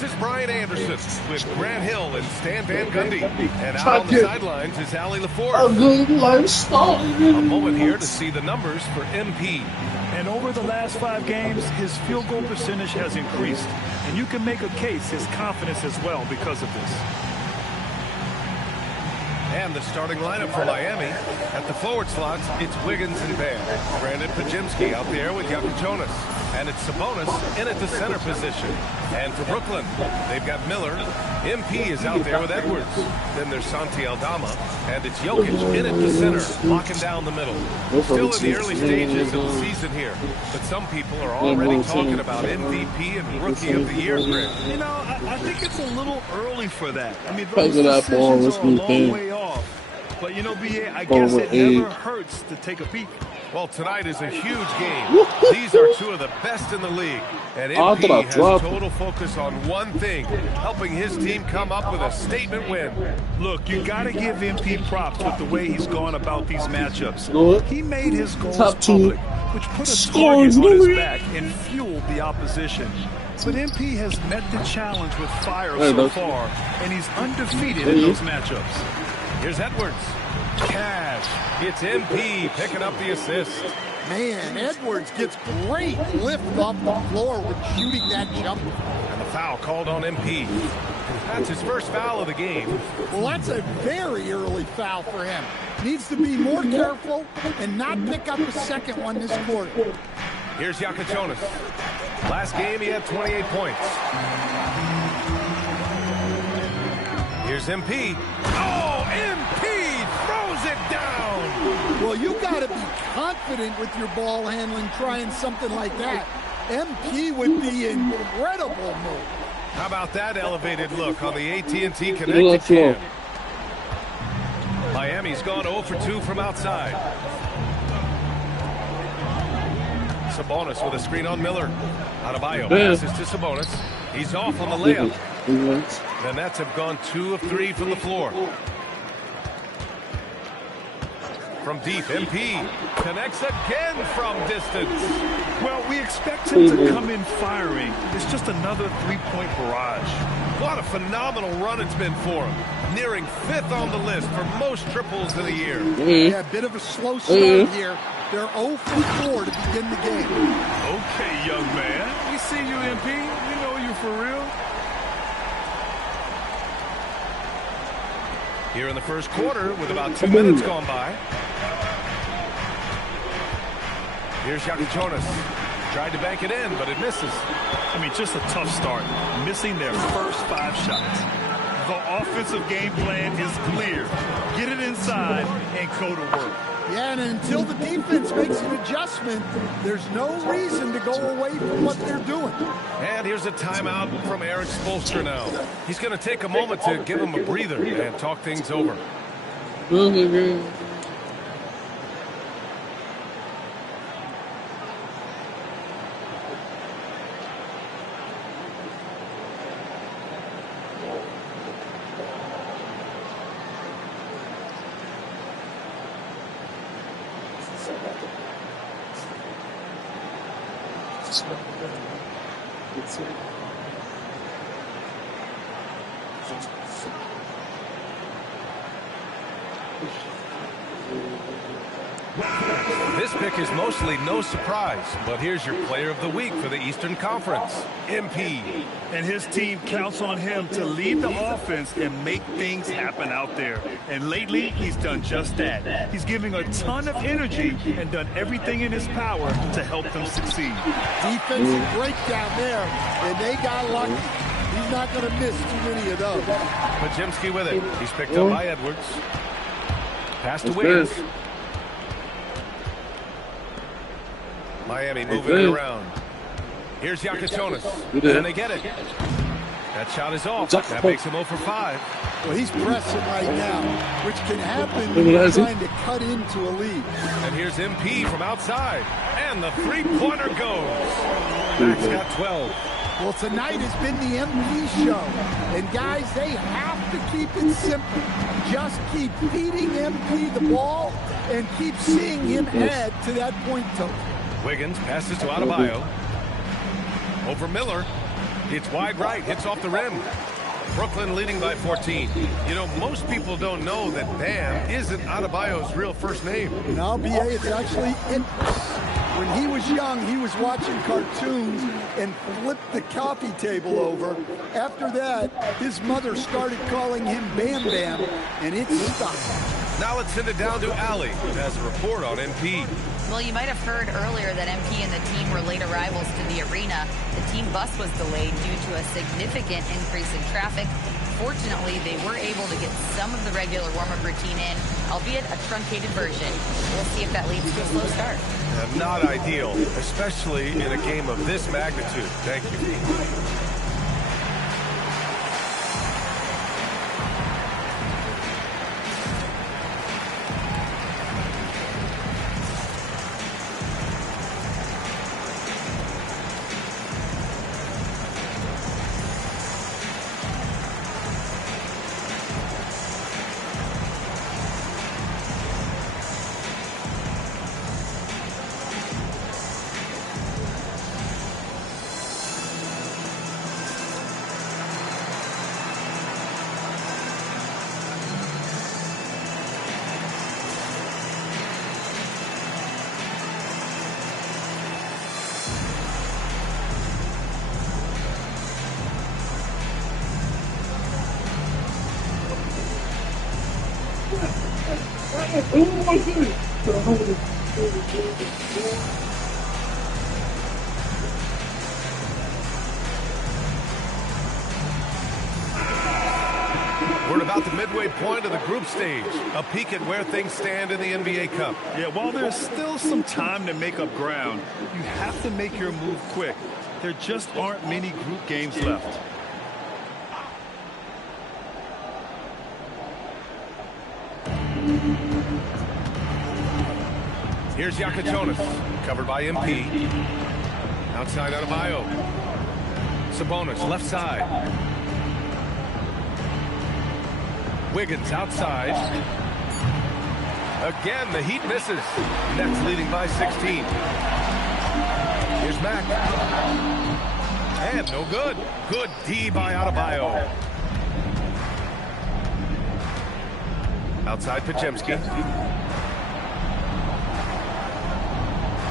This is Brian Anderson with Grant Hill and Stan Van Gundy. And out on the sidelines is Allie LaForce. A good lifestyle. A moment here to see the numbers for MP. And over the last 5 games, his field goal percentage has increased. And you can make a case his confidence as well because of this. And the starting lineup for Miami. At the forward slots, it's Wiggins and Van. Brandon Pajimski out there with Jonas. And it's Sabonis in at the center position. And for Brooklyn, they've got Miller. MP is out there with Edwards. Then there's Santi Aldama. And it's Jokic in at the center, locking down the middle. Still in the early stages of the season here. But some people are already talking about MVP and Rookie of the Year, Grant. You know, I think it's a little early for that. I mean, those decisions are a long way off. But, you know, B.A., I guess it never hurts to take a peek. Well, tonight is a huge game. These are two of the best in the league. And MP has total focus on one thing, helping his team come up with a statement win. Look, you got to give MP props with the way he's gone about these matchups. He made his goals public, which put a target on his back and fueled the opposition. But MP has met the challenge with fire so far, and he's undefeated in those matchups. Here's Edwards. Cash. It's MP picking up the assist. Man, Edwards gets great lift off the floor with shooting that jumper. And the foul called on MP. That's his first foul of the game. Well, that's a very early foul for him. Needs to be more careful and not pick up a second one this quarter. Here's Jonas. Last game, he had 28 points. Here's MP. Oh, MP throws it down. Well, you got to be confident with your ball handling trying something like that. MP would be an incredible move. How about that elevated look on the AT&T Connected cam? Miami's gone 0 for 2 from outside. Sabonis with a screen on Miller. Adebayo passes to Sabonis. He's off on the layup. The Nets have gone 2 of 3 from the floor. From deep, MP connects again from distance. Well, we expect him to come in firing. It's just another three-point barrage. What a phenomenal run it's been for him. Nearing 5th on the list for most triples in a year. Yeah, a bit of a slow start here. They're 0 for 4 to begin the game. Okay, young man. We see you, MP. We know you for real. Here in the first quarter with about 2 minutes gone by. Here's Jonas. Tried to bank it in, but it misses. I mean, just a tough start. Missing their first 5 shots. The offensive game plan is clear. Get it inside and go to work. Yeah, and until the defense makes an adjustment, there's no reason to go away from what they're doing. And here's a timeout from Eric Spoelstra now. He's going to take a moment to give him a breather and talk things over. This pick is mostly no surprise, but here's your player of the week for the Eastern Conference, MP. And his team counts on him to lead the offense and make things happen out there. And lately, he's done just that. He's giving a ton of energy and done everything in his power to help them succeed. Defensive breakdown there, and they got lucky. He's not going to miss too many of those. Pajimski with it. He's picked up by Edwards. Pass to Wiggins. Miami moving it around. Here's Jonas. And they get it. That shot is off. That makes him 0 for 5. Well, he's pressing right now, which can happen when you're trying to cut into a lead. And here's MP from outside. And the three-pointer goes. Max got 12. Well, tonight has been the MP show. And, guys, they have to keep it simple. Just keep feeding MP the ball and keep seeing him add to that point total. Wiggins passes to Adebayo. Over Miller. It's wide right, hits off the rim. Brooklyn leading by 14. You know, most people don't know that Bam isn't Adebayo's real first name. No, B.A., it's actually Idris. When he was young, he was watching cartoons and flipped the coffee table over. After that, his mother started calling him Bam Bam, and it stuck. Now let's send it down to Ali, who has a report on MP. Well, you might have heard earlier that MP and the team were late arrivals to the arena. The team bus was delayed due to a significant increase in traffic. Fortunately, they were able to get some of the regular warm-up routine in, albeit a truncated version. We'll see if that leads to a slow start. Not ideal, especially in a game of this magnitude. Thank you. We're at about the midway point of the group stage. A peek at where things stand in the NBA Cup. Yeah, while there's still some time to make up ground, you have to make your move quick. There just aren't many group games left. Here's Jonas, covered by MP. Outside Adebayo. Sabonis, left side. Wiggins outside. Again, the Heat misses. Nets leading by 16. Here's Mack. And no good. Good D by Adebayo. Outside Pajemski.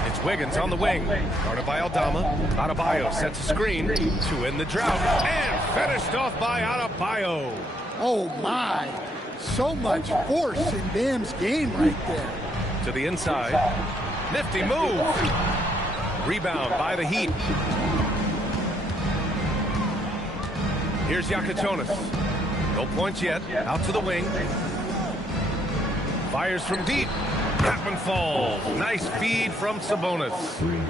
It's Wiggins on the wing. Guarded by Aldama. Adebayo sets a screen to end the drought. And finished off by Adebayo. Oh, my. So much force in Bam's game right there. To the inside. Nifty move. Rebound by the Heat. Here's Jonas. No points yet. Out to the wing. Fires from deep. That one falls. Nice feed from Sabonis.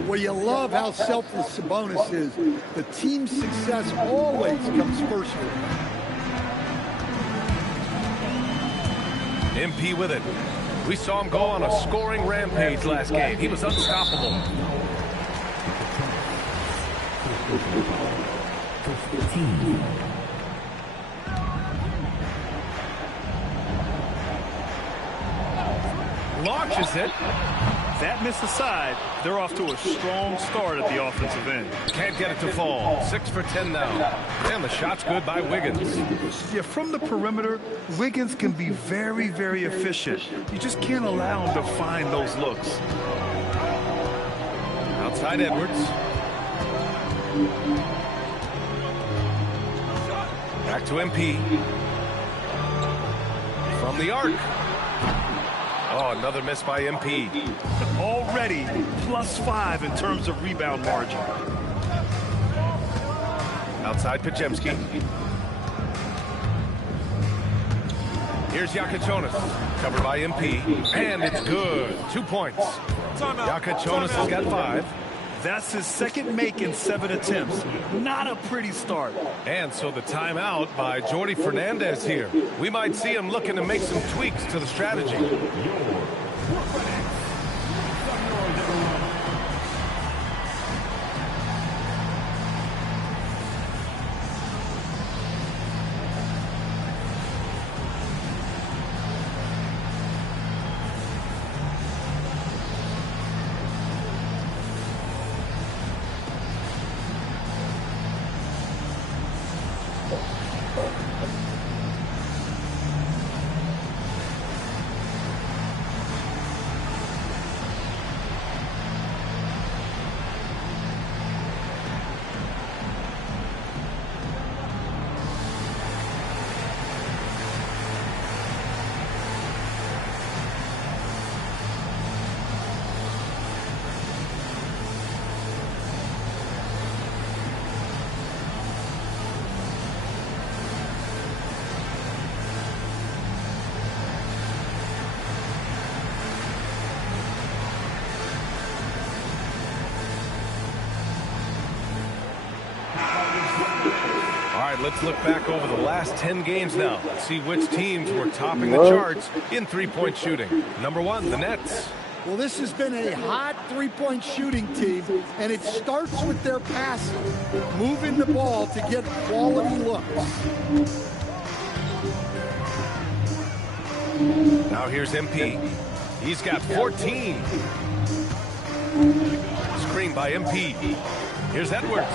Well, you love how selfless Sabonis is. The team's success always comes first for him. MP with it. We saw him go on a scoring rampage last game. He was unstoppable. Launches it. That missed aside, they're off to a strong start at the offensive end. Can't get it to fall. 6 for 10 now. And the shot's good by Wiggins. Yeah, from the perimeter, Wiggins can be very, very efficient. You just can't allow him to find those looks. Outside Edwards. Back to MP. From the arc. Oh, another miss by MP. Already +5 in terms of rebound margin. Outside Pajemski. Here's Jonas, covered by MP, and it's good. 2 points. Jonas has got 5. That's his second make in 7 attempts. Not a pretty start. And so the timeout by Jordi Fernandez here. We might see him looking to make some tweaks to the strategy. Let's look back over the last 10 games now. See which teams were topping the charts in three-point shooting. Number one, the Nets. Well, this has been a hot three-point shooting team, and it starts with their passing, moving the ball to get quality looks. Now here's MP. He's got 14. Screen by MP. Here's Edwards.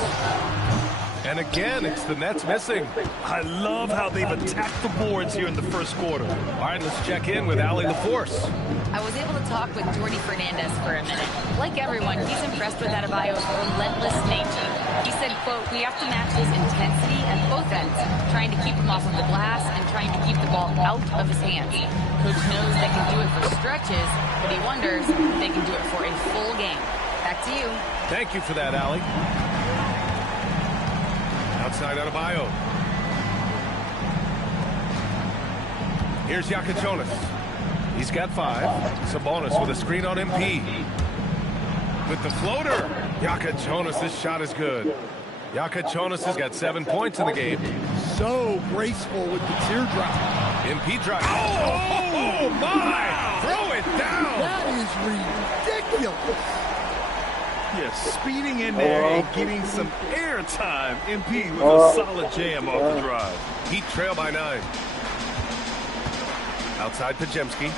And again, it's the Nets missing. I love how they've attacked the boards here in the first quarter. All right, let's check in with Allie LaForce. I was able to talk with Jordy Fernandez for a minute. Like everyone, he's impressed with Adebayo's relentless nature. He said, quote, "We have to match his intensity at both ends, trying to keep him off of the glass and trying to keep the ball out of his hands. Coach knows they can do it for stretches, but he wonders if they can do it for a full game." Back to you. Thank you for that, Allie. Outside Adebayo. Here's Jonas. He's got 5. Sabonis with a screen on MP. With the floater. Jonas' shot is good. Jonas has got 7 points in the game. So graceful with the teardrop. MP drive. Oh my! Throw it down! That is ridiculous. Yes, speeding in there and getting some air time. MP with a solid jam off the drive. Heat trail by 9. Outside Pajemski.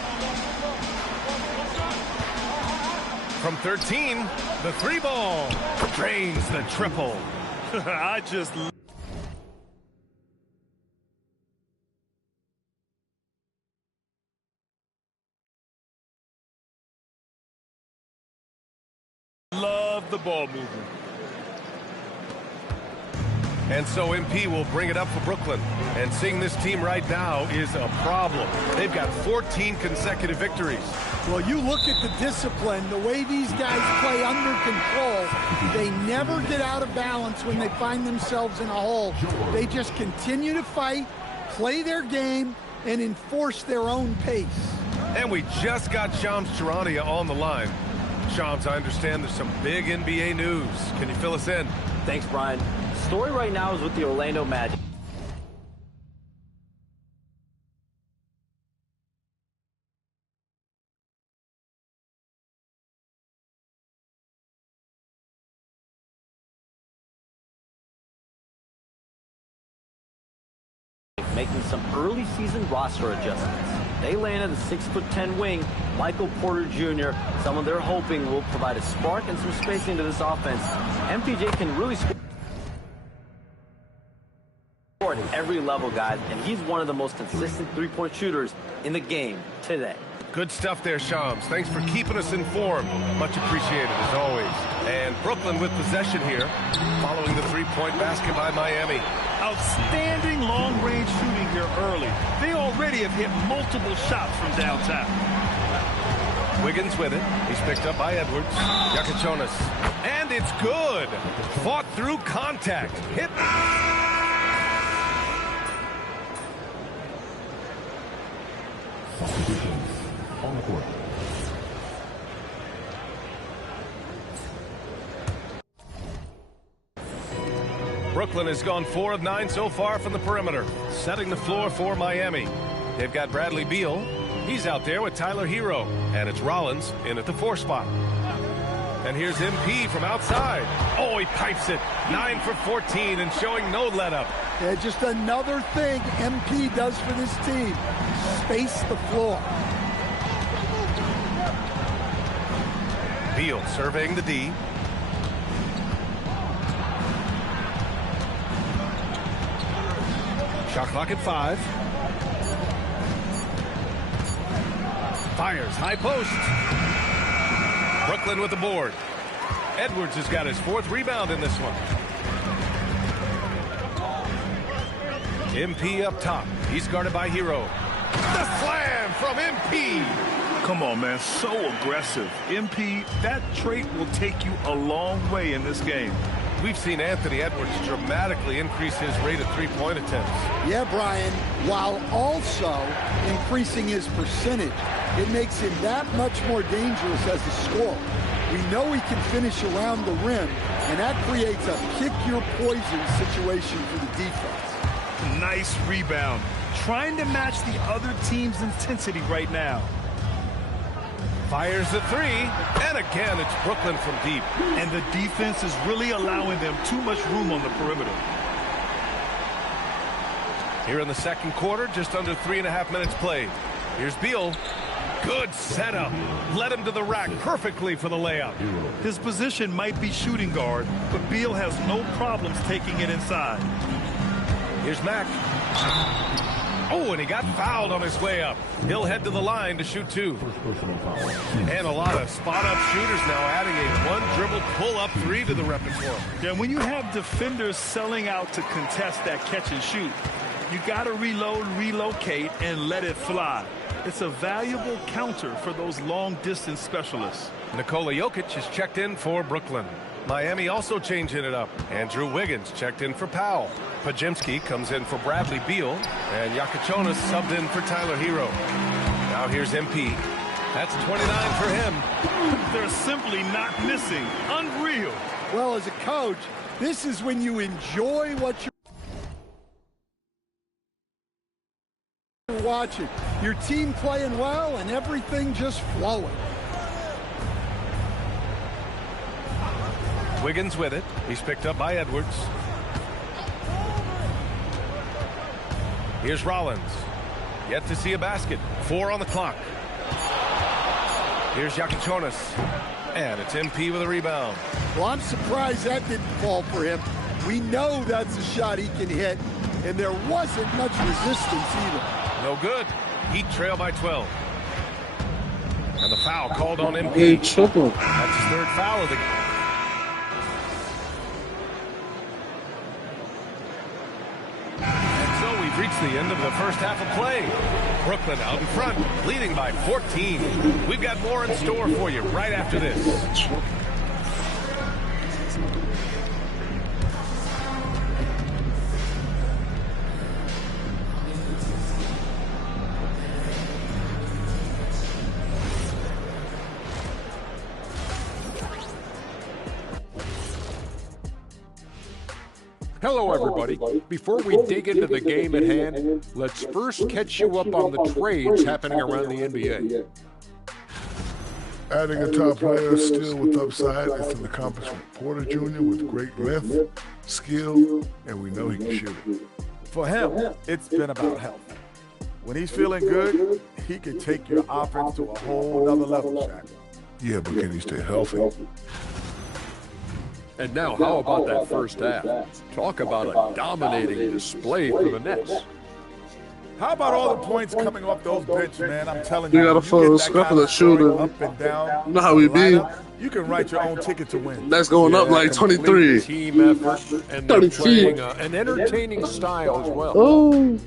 From 13, the 3-ball. Drains the triple. I just love the ball movement. And so MP will bring it up for Brooklyn. And seeing this team right now is a problem. They've got 14 consecutive victories. Well, you look at the discipline, the way these guys play under control, they never get out of balance when they find themselves in a hole. They just continue to fight, play their game, and enforce their own pace. And we just got Shams Charania on the line. Shams, I understand there's some big NBA news. Can you fill us in? Thanks, Brian. The story right now is with the Orlando Magic. Making some early season roster adjustments. They landed a 6'10" wing, Michael Porter Jr. Someone they're hoping will provide a spark and some spacing to this offense. MPJ can really score at every level, guys, and he's one of the most consistent three-point shooters in the game today. Good stuff there, Shams. Thanks for keeping us informed. Much appreciated, as always. And Brooklyn with possession here, following the three-point basket by Miami. Outstanding long-range shooting here early. They already have hit multiple shots from downtown. Wiggins with it. He's picked up by Edwards. Jonas. And it's good. Fought through contact. Hit. On the court. Brooklyn has gone 4 of 9 so far from the perimeter, setting the floor for Miami. They've got Bradley Beal. He's out there with Tyler Hero. And it's Rollins in at the 4 spot. And here's MP from outside. Oh, he pipes it. 9 for 14 and showing no let-up. Yeah, just another thing MP does for this team. Space the floor. Beal surveying the D. Shot clock at 5. Fires, high post. Brooklyn with the board. Edwards has got his 4th rebound in this one. MP up top. He's guarded by Hero. The slam from MP. Come on, man. So aggressive. MP, that trait will take you a long way in this game. We've seen Anthony Edwards dramatically increase his rate of three-point attempts. Yeah, Brian, while also increasing his percentage. It makes him that much more dangerous as a scorer. We know he can finish around the rim, and that creates a pick-your-poison situation for the defense. Nice rebound. Trying to match the other team's intensity right now. Fires the 3, and again it's Brooklyn from deep. And the defense is really allowing them too much room on the perimeter. Here in the second quarter, just under 3.5 minutes played. Here's Beal. Good setup. Led him to the rack perfectly for the layup. His position might be shooting guard, but Beal has no problems taking it inside. Here's Mack. Oh, and he got fouled on his way up. He'll head to the line to shoot 2. And a lot of spot-up shooters now adding a one-dribble pull-up 3 to the repertoire. Yeah, when you have defenders selling out to contest that catch and shoot, you got to reload, relocate, and let it fly. It's a valuable counter for those long-distance specialists. Nikola Jokic is checked in for Brooklyn. Miami also changing it up. Andrew Wiggins checked in for Powell. Pajemski comes in for Bradley Beal. And Yakachonas subbed in for Tyler Hero. Now here's MP. That's 29 for him. They're simply not missing. Unreal. Well, as a coach, this is when you enjoy what you're watching. Your team playing well and everything just flowing. Wiggins with it. He's picked up by Edwards. Here's Rollins. Yet to see a basket. 4 on the clock. Here's Yakachonas. And it's MP with a rebound. Well, I'm surprised that didn't fall for him. We know that's a shot he can hit, and there wasn't much resistance either. No good. Heat trail by 12. And the foul called on MP. That's his 3rd foul of the game. We've reached the end of the first half of play. Brooklyn out in front, leading by 14. We've got more in store for you right after this. Hello, everybody. Before we dig into the game at hand, let's first catch you up on the trades happening around the NBA. Adding a top player still with upside is an accomplishment. Porter Jr. with great length, skill, and we know he can shoot it. For him, it's been about health. When he's feeling good, he can take your offense to a whole other level, Shaq. Yeah, but can he stay healthy? And now, how about that first half? Talk about a dominating display for the Nets. How about all the points coming off those bench, man? I'm telling you. You got a full scrap of the shooter. Up and down. You know how we be. You can write your own ticket to win. That's going up like 23. Team effort, and they're playing an entertaining style as well. Oh.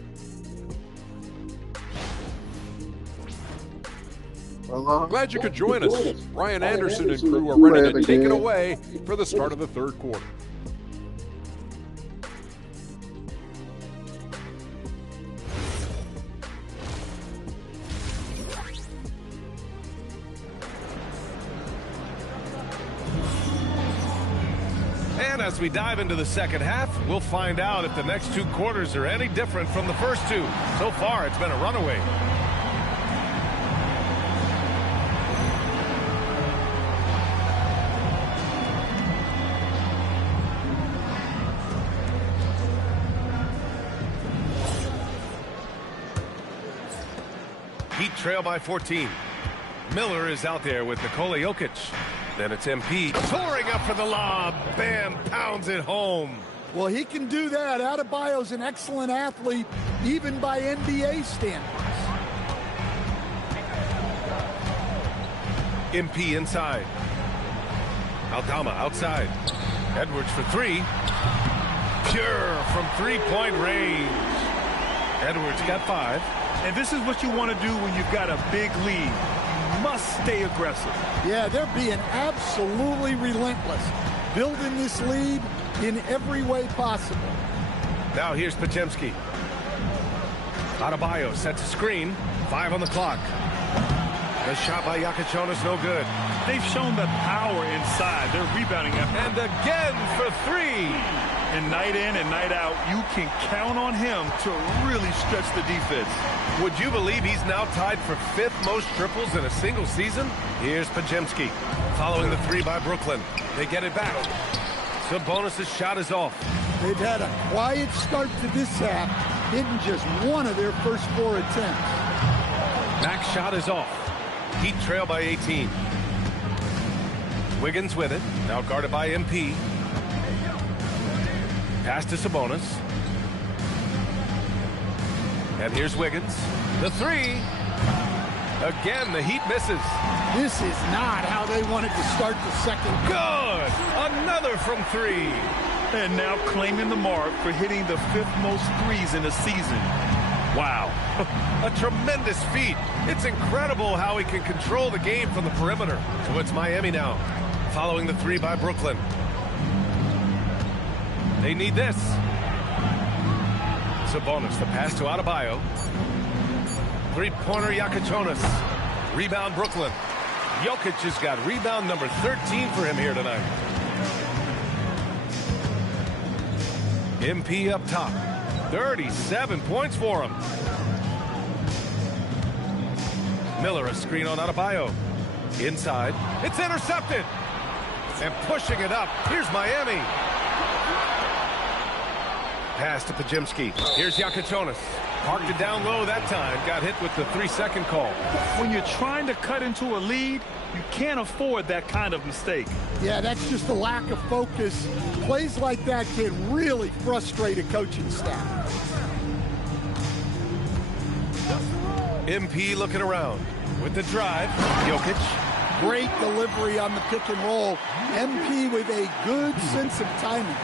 Glad you could join us. Brian Anderson and crew are ready to take it away for the start of the third quarter. And as we dive into the second half, we'll find out if the next 2 quarters are any different from the first 2. So far, it's been a runaway. Heat trail by 14. Miller is out there with Nikola Jokic. Then it's MP soaring up for the lob. Bam, pounds it home. Well, he can do that. Adebayo's an excellent athlete, even by NBA standards. MP inside. Aldama outside. Edwards for three. Pure from three-point range. Edwards got 5. And this is what you want to do when you've got a big lead. You must stay aggressive. Yeah, they're being absolutely relentless, building this lead in every way possible. Now here's Podziemski. Adebayo sets a screen. 5 on the clock. The shot by Jonas, no good. They've shown the power inside. They're rebounding effort. And again for 3. And night in and night out, you can count on him to really stretch the defense. Would you believe he's now tied for 5th most triples in a single season? Here's Podziemski following the 3 by Brooklyn. They get it back. Sabonis' shot is off. They've had a quiet start to this half, hitting just one of their first 4 attempts. Max shot is off. Heat trail by 18. Wiggins with it. Now guarded by MP. Pass to Sabonis. And here's Wiggins. The 3. Again, the Heat misses. This is not how they wanted to start the second. Good! Another from 3. And now claiming the mark for hitting the 5th most threes in the season. Wow. A tremendous feat. It's incredible how he can control the game from the perimeter. So it's Miami now, following the 3 by Brooklyn. They need this. Sabonis, the pass to Adebayo. Three-pointer Jonas. Rebound Brooklyn. Jokic has got rebound number 13 for him here tonight. MP up top. 37 points for him. Miller, a screen on Adebayo. Inside. It's intercepted. And pushing it up. Here's Miami. Pass to Podziemski. Here's Jonas. Parked it down low that time. Got hit with the 3-second call. When you're trying to cut into a lead, you can't afford that kind of mistake. Yeah, that's just a lack of focus. Plays like that can really frustrate a coaching staff. MP looking around with the drive. Jokic. Great delivery on the pick and roll. MP with a good sense of timing.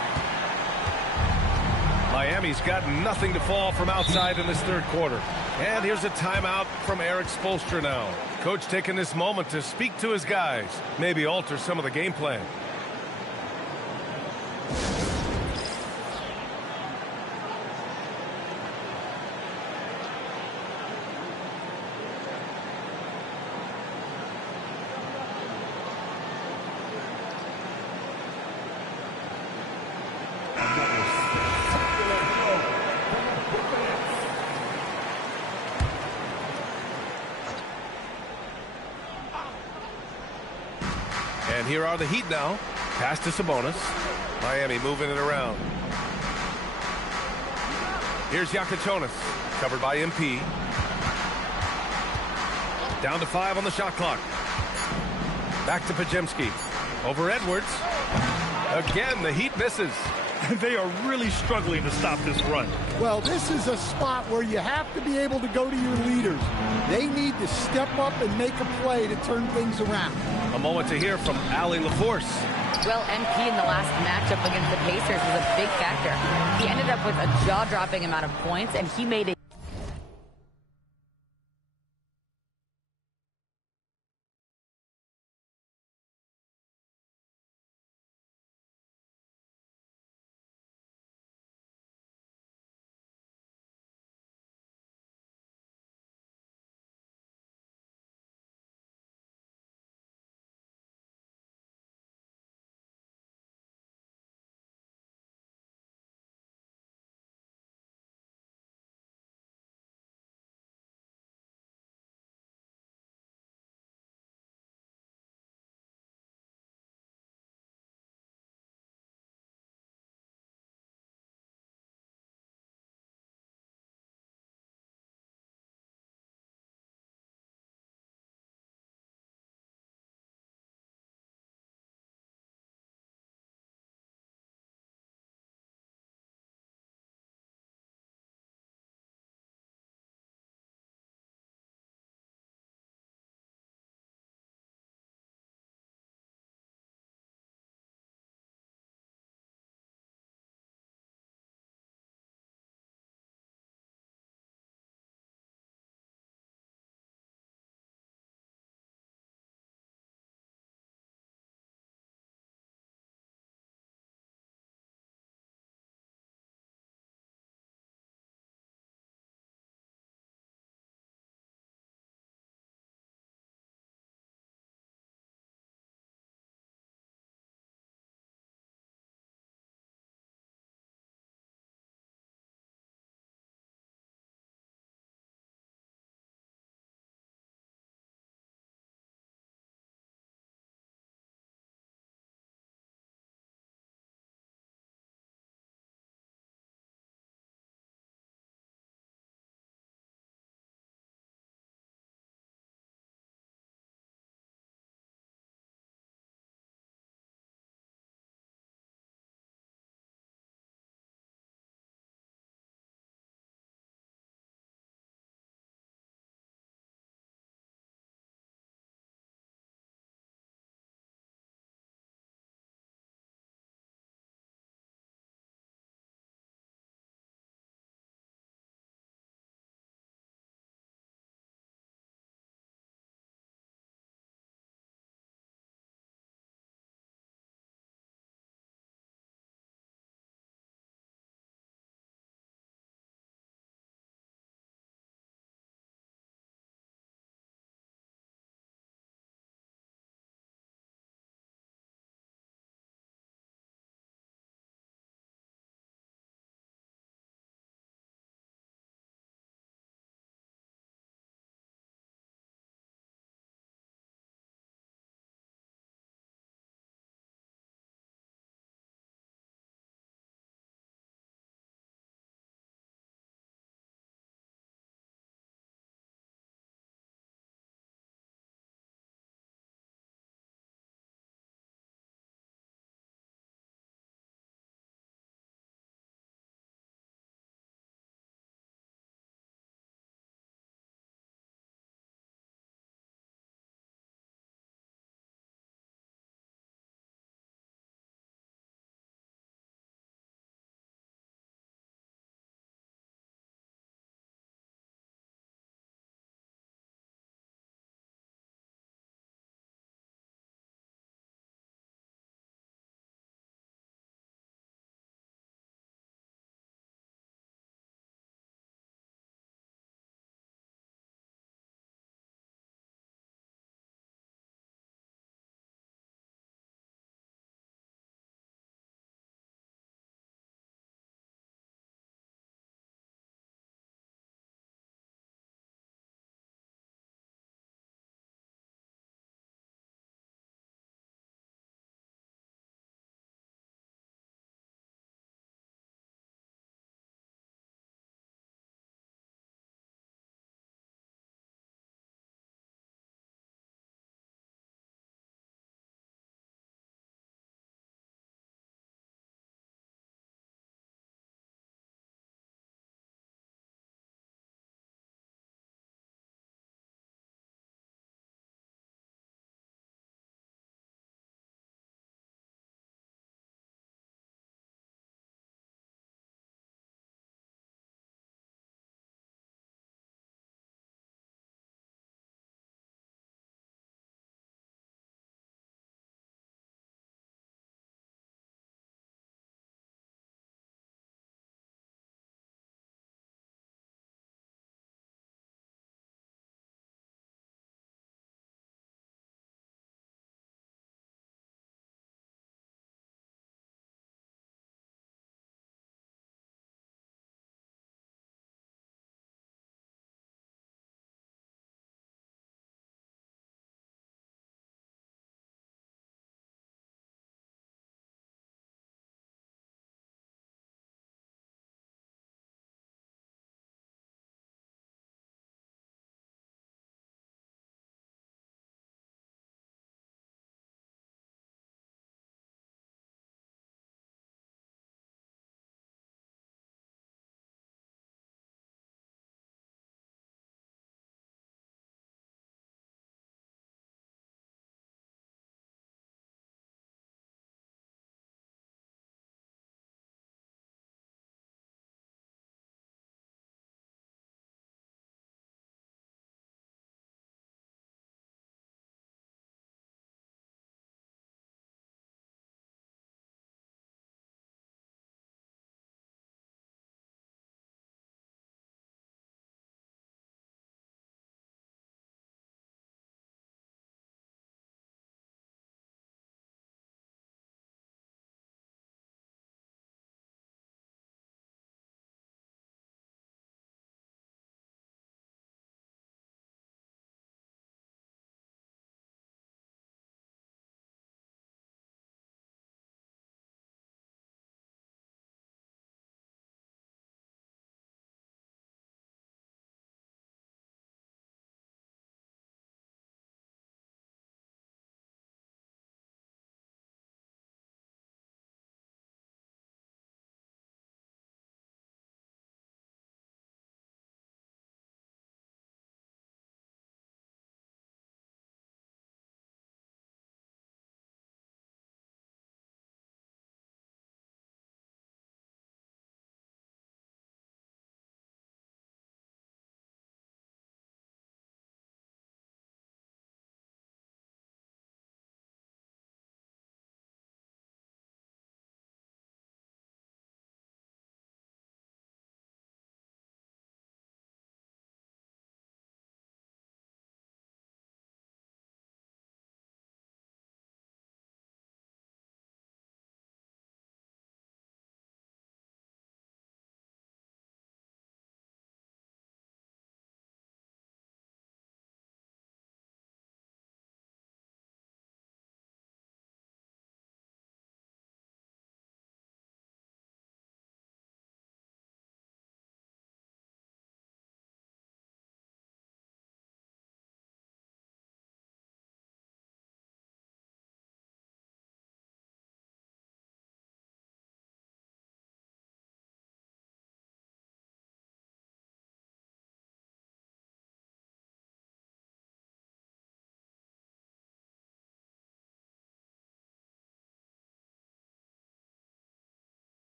Miami's got nothing to fall from outside in this 3rd quarter. And here's a timeout from Eric Spoelstra now. Coach taking this moment to speak to his guys, maybe alter some of the game plan. And here are the Heat now. Pass to Sabonis. Miami moving it around. Here's Jonas. Covered by MP. Down to 5 on the shot clock. Back to Podziemski. Over Edwards. Again, the Heat misses. They are really struggling to stop this run. Well, this is a spot where you have to be able to go to your leaders. They need to step up and make a play to turn things around. A moment to hear from Allie LaForce. Well, MP in the last matchup against the Pacers was a big factor. He ended up with a jaw-dropping amount of points, and he made it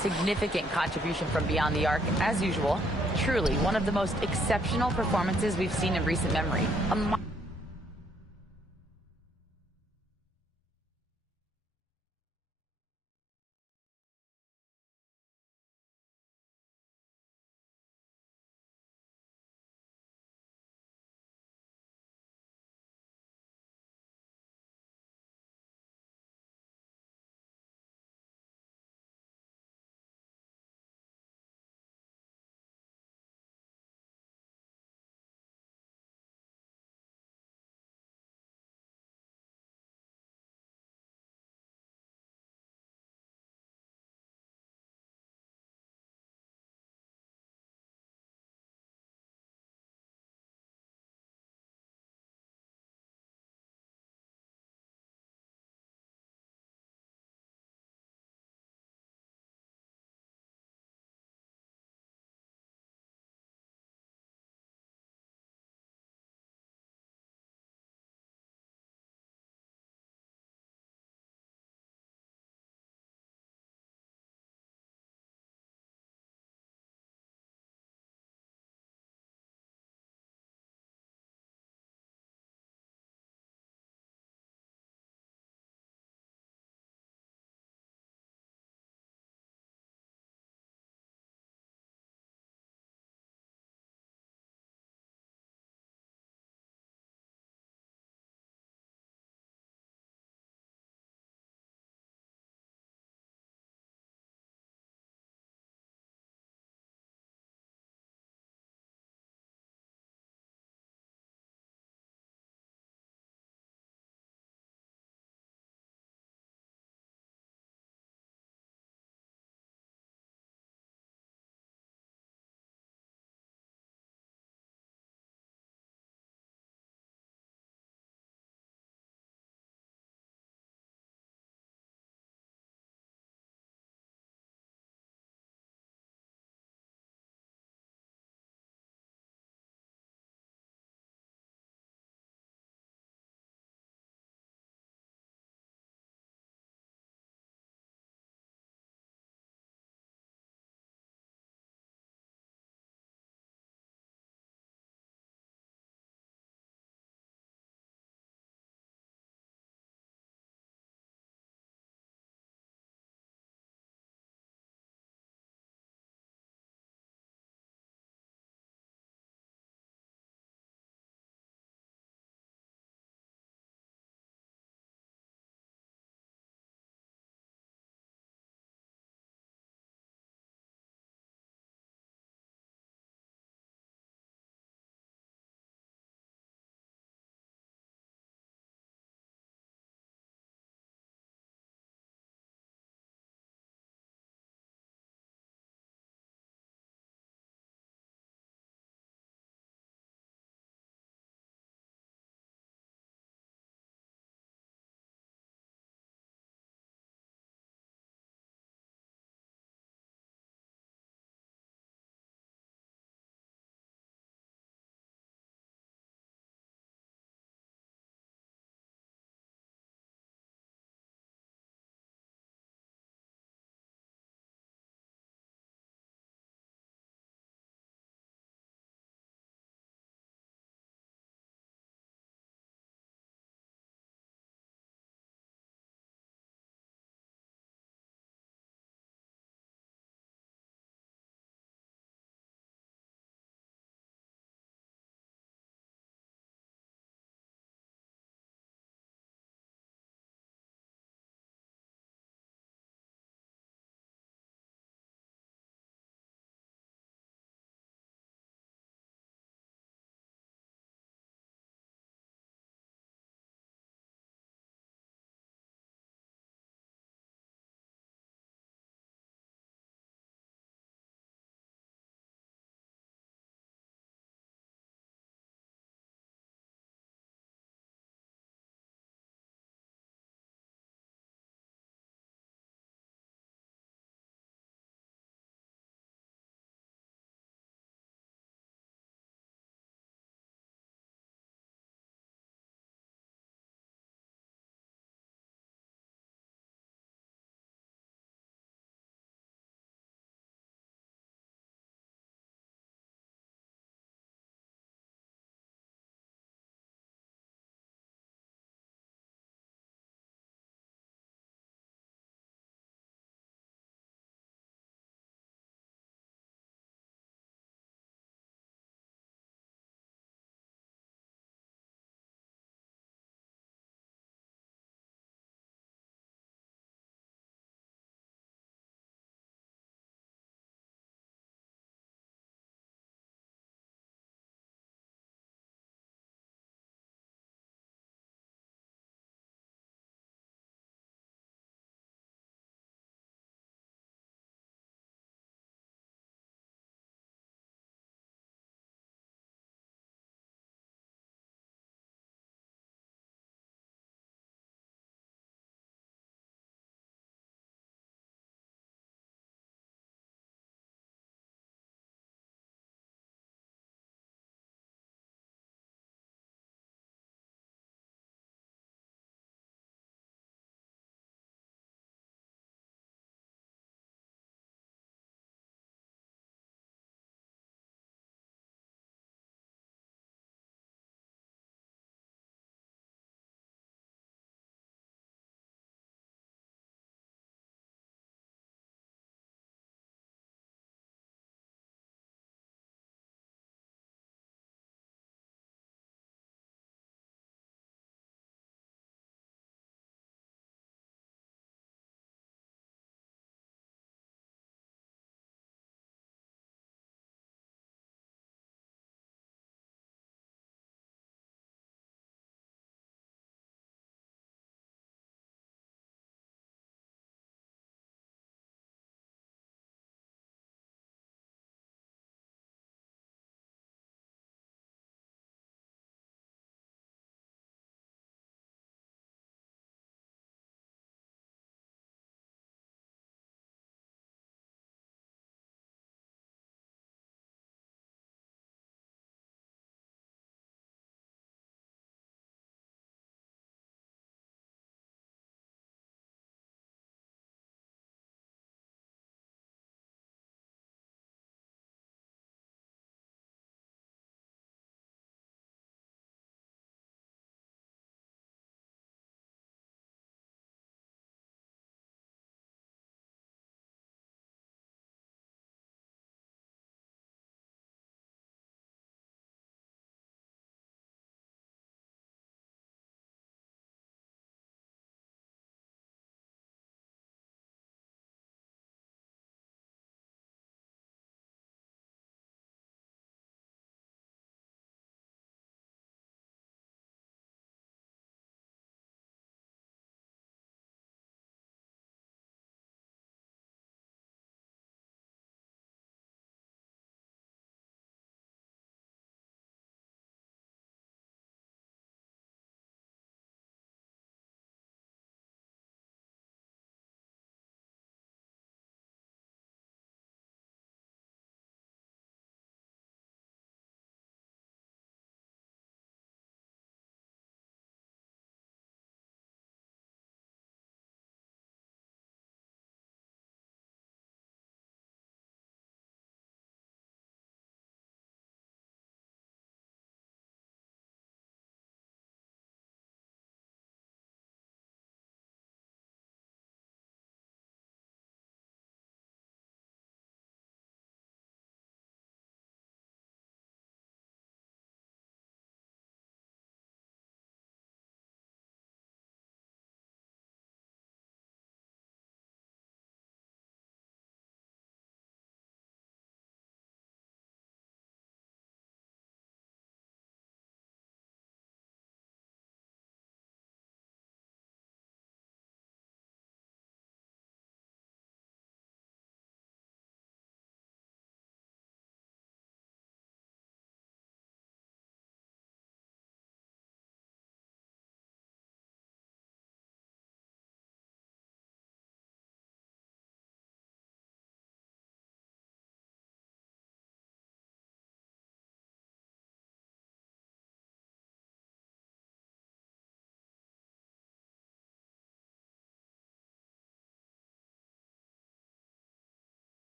significant contribution from beyond the arc, as usual. Truly, one of the most exceptional performances we've seen in recent memory.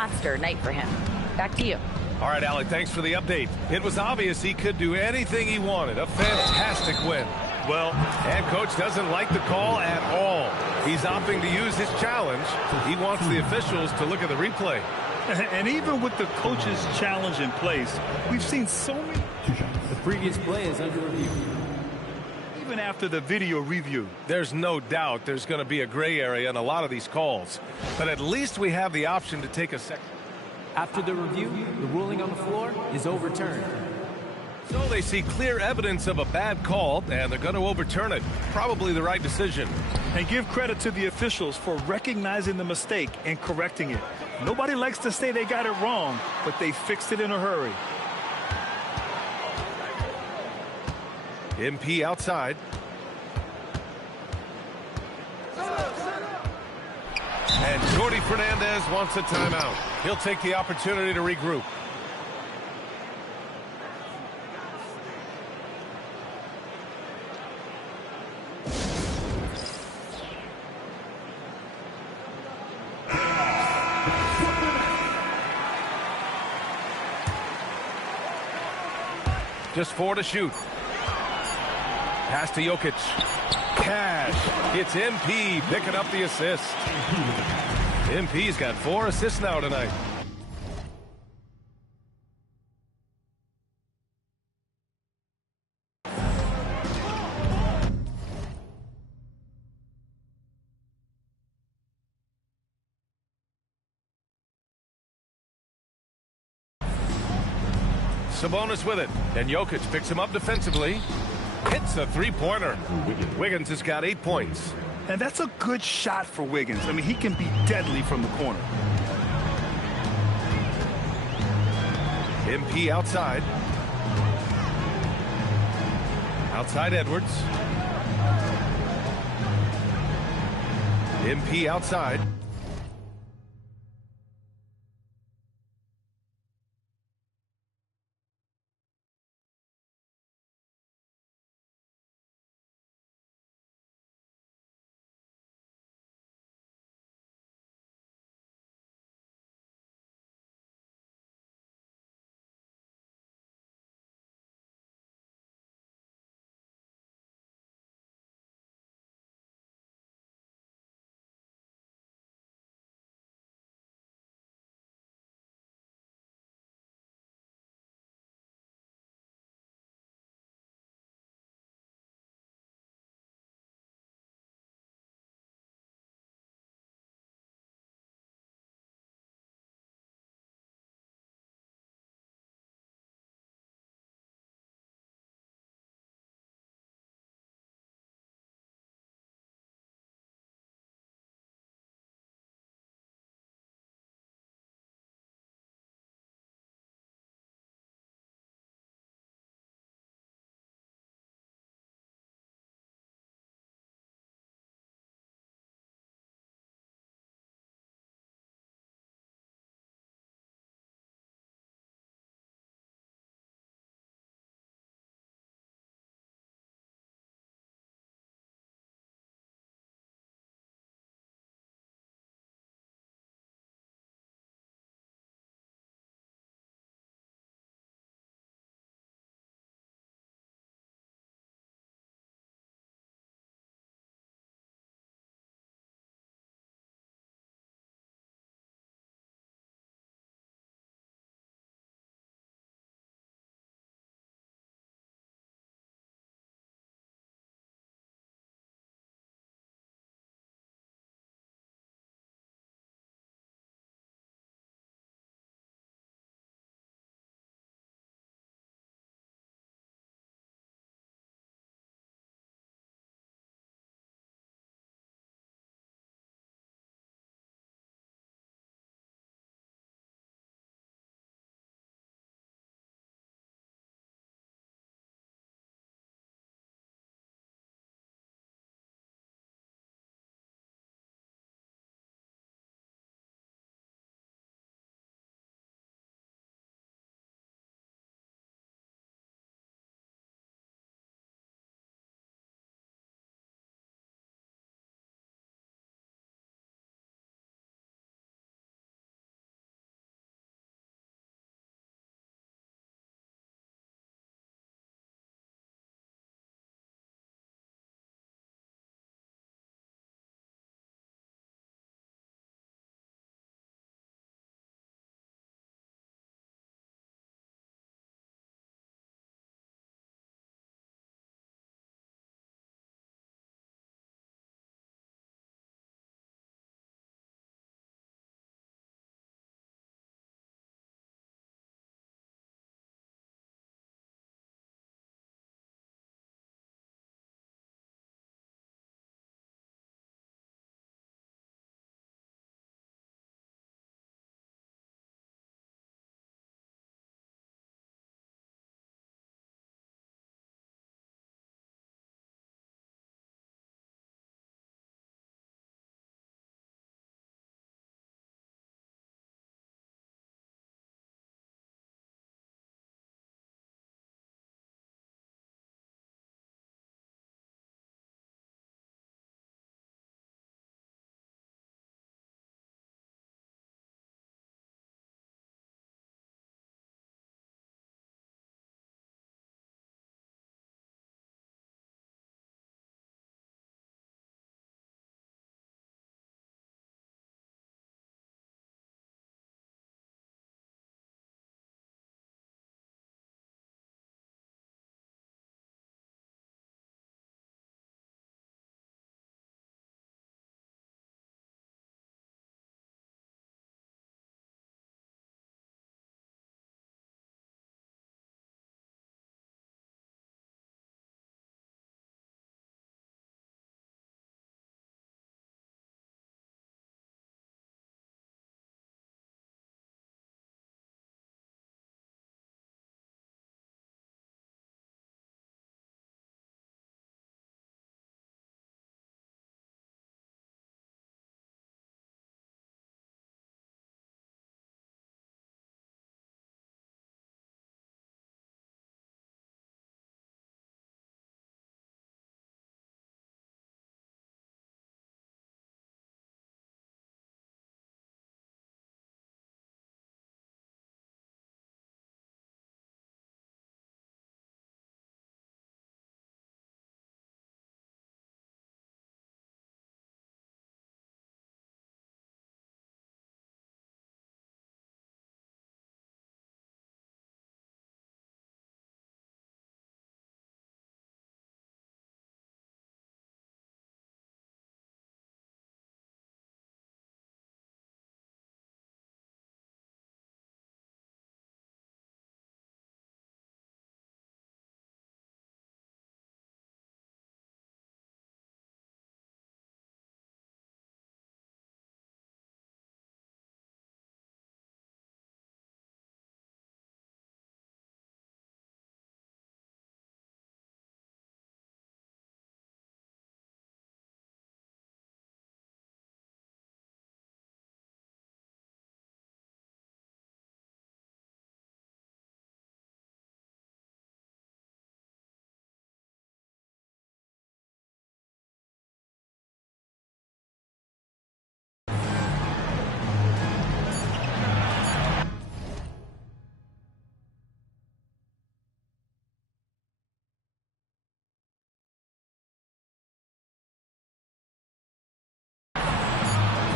monster night for him. Back to you. All right, Alec, thanks for the update. It was obvious he could do anything he wanted. A fantastic win. Well, and coach doesn't like the call at all. He's opting to use his challenge. He wants the officials to look at the replay. And even with the coach's challenge in place, we've seen so many. The previous play is under review. Even after the video review. There's no doubt there's going to be a gray area in a lot of these calls. But at least we have the option to take a second. After the review, the ruling on the floor is overturned. So they see clear evidence of a bad call, and they're going to overturn it. Probably the right decision. And give credit to the officials for recognizing the mistake and correcting it. Nobody likes to say they got it wrong, but they fixed it in a hurry. MP outside. And Jordi Fernandez wants a timeout. He'll take the opportunity to regroup. Just 4 to shoot. Pass to Jokic. Cash. It's MP picking up the assist. MP's got 4 assists now tonight. Sabonis with it, and Jokic picks him up defensively. Hits a three-pointer. Wiggins has got 8 points. And that's a good shot for Wiggins. I mean, he can be deadly from the corner. MP outside. Outside Edwards. MP outside.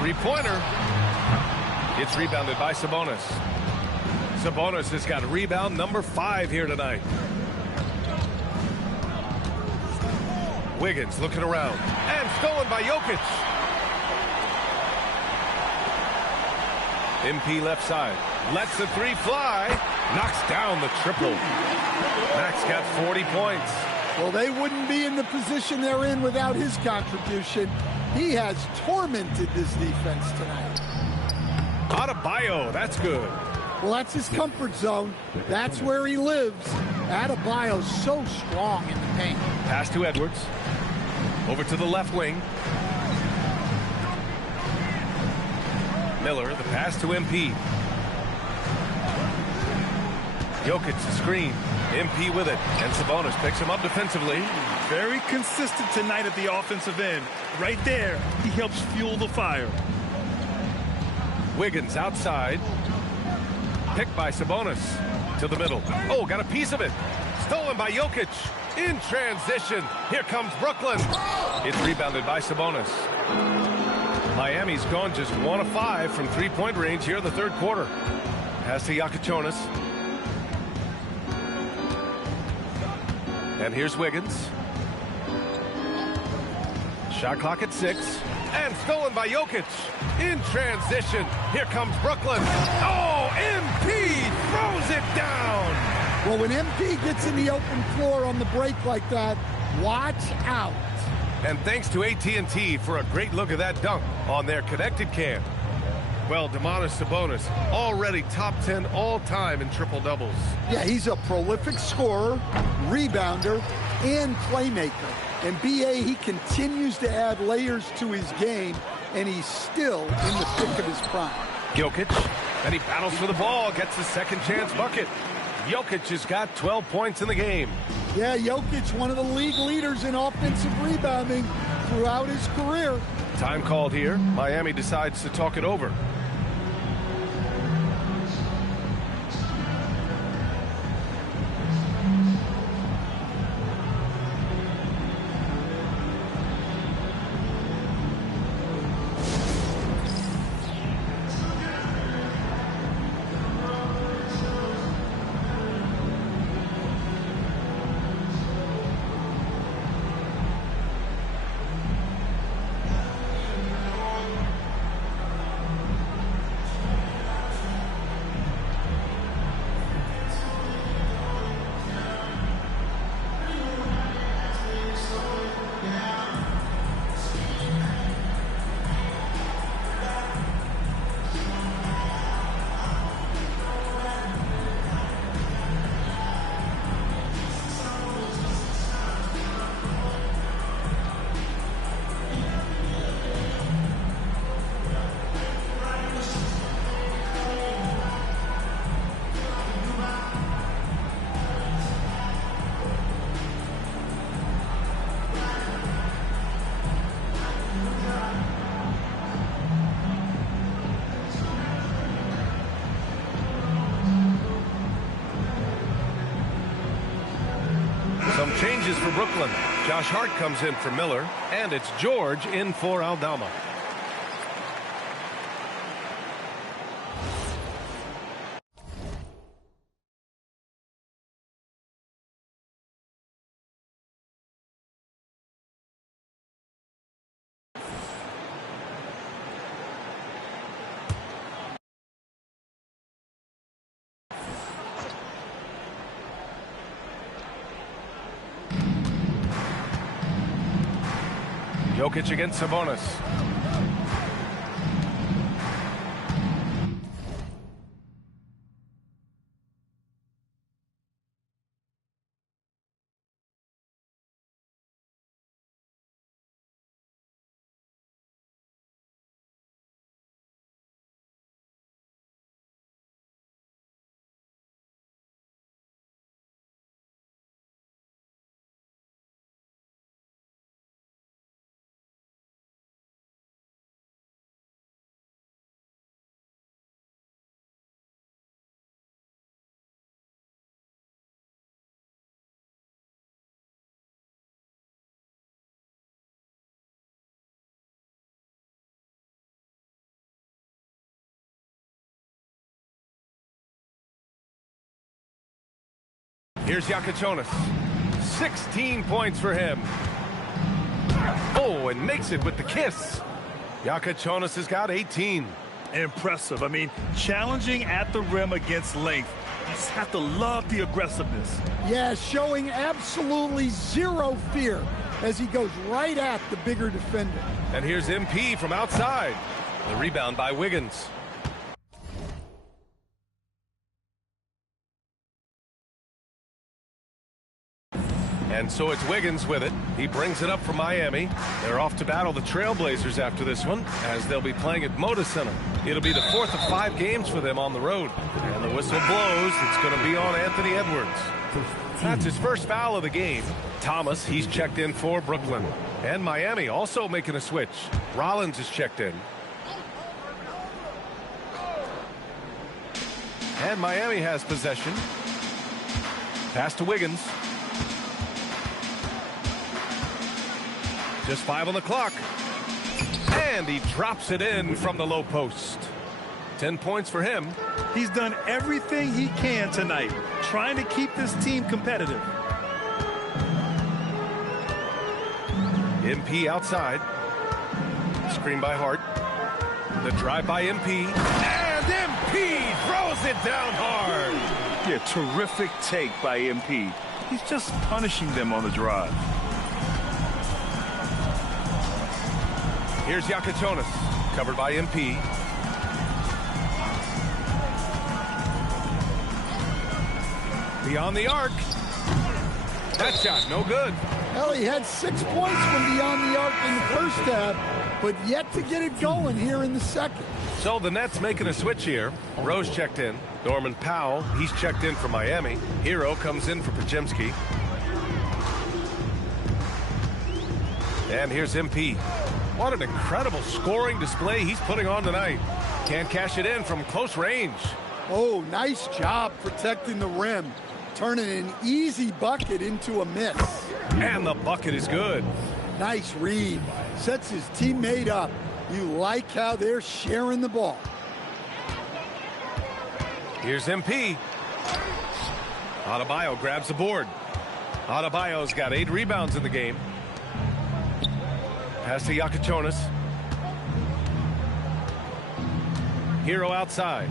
three-pointer. It's rebounded by Sabonis. Sabonis has got rebound number 5 here tonight. Wiggins looking around. And stolen by Jokic. MP left side. Lets the three fly. Knocks down the triple. Max got 40 points. Well, they wouldn't be in the position they're in without his contribution. He has tormented this defense tonight. Adebayo, that's good. Well, that's his comfort zone. That's where he lives. Adebayo's so strong in the paint. Pass to Edwards. Over to the left wing. Miller, the pass to MP. Jokic, the screen. MP with it. And Sabonis picks him up defensively. Very consistent tonight at the offensive end. Right there, he helps fuel the fire. Wiggins outside. Picked by Sabonis. To the middle. Oh, got a piece of it. Stolen by Jokic. In transition. Here comes Brooklyn. It's rebounded by Sabonis. Miami's gone just 1 of 5 from three-point range here in the third quarter. Pass to Jokic. And here's Wiggins. Shot clock at 6. And stolen by Jokic. In transition. Here comes Brooklyn. Oh, MP throws it down. Well, when MP gets in the open floor on the break like that, watch out. And thanks to AT&T for a great look at that dunk on their connected cam. Well, Domantas Sabonis already top 10 all-time in triple-doubles. Yeah, he's a prolific scorer, rebounder, and playmaker. And BA, he continues to add layers to his game, and he's still in the thick of his prime. Jokic, and he battles for the ball, gets the second chance bucket. Jokic has got 12 points in the game. Yeah, Jokic, one of the league leaders in offensive rebounding throughout his career. Time called here. Miami decides to talk it over. Some changes for Brooklyn. Josh Hart comes in for Miller, and it's George in for Aldama. Jokic against Sabonis. Here's Yakachonis. 16 points for him. Oh, and makes it with the kiss. Yakachonis has got 18. Impressive. I mean, challenging at the rim against length. You just have to love the aggressiveness. Yeah, showing absolutely zero fear as he goes right at the bigger defender. And here's MP from outside. The rebound by Wiggins. And so it's Wiggins with it. He brings it up for Miami. They're off to battle the Trailblazers after this one, as they'll be playing at Moda Center. It'll be the 4th of 5 games for them on the road. And the whistle blows. It's going to be on Anthony Edwards. That's his first foul of the game. Thomas, he's checked in for Brooklyn. And Miami also making a switch. Rollins is checked in. And Miami has possession. Pass to Wiggins. Just 5 on the clock. And he drops it in from the low post. 10 points for him. He's done everything he can tonight, trying to keep this team competitive. MP outside. Screen by Hart. The drive by MP. And MP throws it down hard. Yeah, terrific take by MP. He's just punishing them on the drive. Here's Yakachonis, covered by MP. Beyond the arc. That shot, no good. Well, he had 6 points from beyond the arc in the first half, but yet to get it going here in the second. So the Nets making a switch here. Rose checked in. Norman Powell, he's checked in for Miami. Hero comes in for Pajemski. And here's MP. What an incredible scoring display he's putting on tonight. Can't cash it in from close range. Oh, nice job protecting the rim. Turning an easy bucket into a miss. And the bucket is good. Nice read. Sets his teammate up. You like how they're sharing the ball. Here's MP. Adebayo grabs the board. Adebayo's got 8 rebounds in the game. Pass to Yakachonis. Hero outside.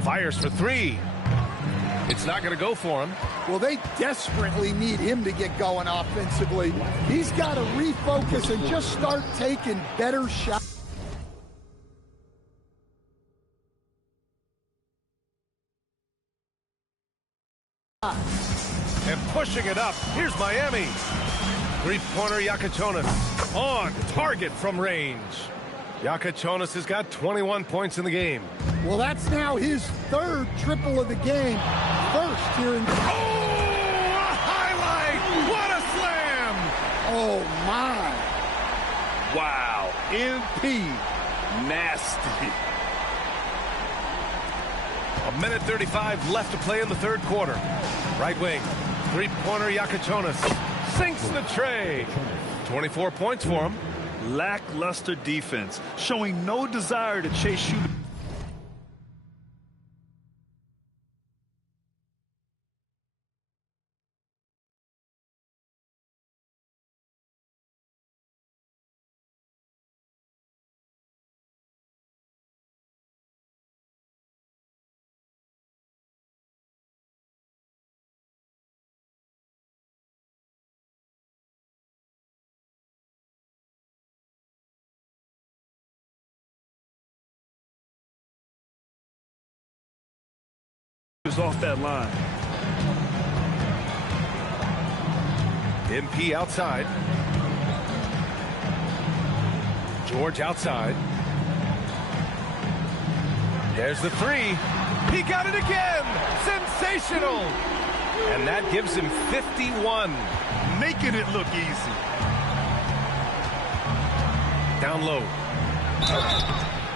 Fires for 3. It's not going to go for him. Well, they desperately need him to get going offensively. He's got to refocus and just start taking better shots. And pushing it up. Here's Miami. Three-pointer Yakachonis on target from range. Yakachonis has got 21 points in the game. Well, that's now his 3rd triple of the game. First here in... Oh, a highlight! What a slam! Oh, my. Wow, MP, nasty. 1:35 left to play in the 3rd quarter. Right wing, three-pointer Yakachonis sinks the tray. 24 points for him. Lackluster defense, showing no desire to chase shooting. Off that line. MP outside. George outside. There's the 3. He got it again. Sensational. And that gives him 51. Making it look easy. Down low.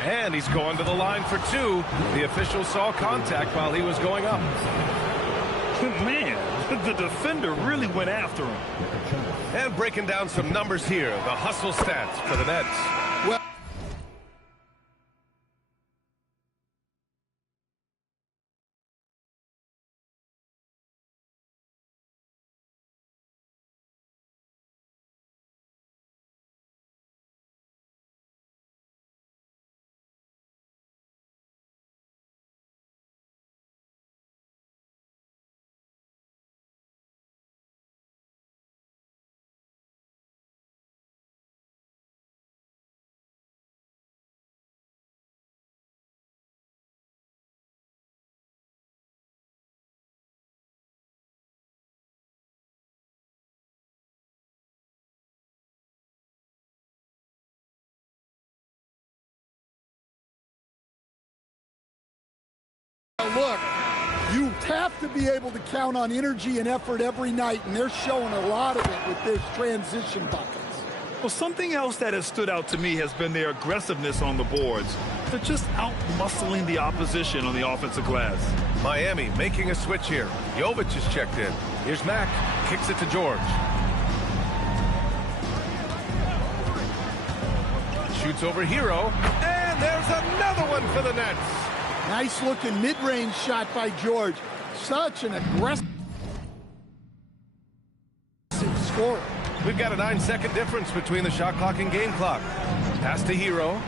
And he's going to the line for 2. The official saw contact while he was going up. Man, the defender really went after him. And breaking down some numbers here, the hustle stats for the Nets. have to be able to count on energy and effort every night, and they're showing a lot of it with this transition buckets. Well, something else that has stood out to me has been their aggressiveness on the boards. They're just out-muscling the opposition on the offensive glass. Miami making a switch here. Jovic is checked in. Here's Mack. Kicks it to George. Shoots over Hero. And there's another one for the Nets. Nice looking mid-range shot by George. Such an aggressive scorer. We've got a 9-second difference between the shot clock and game clock. Pass to Hero.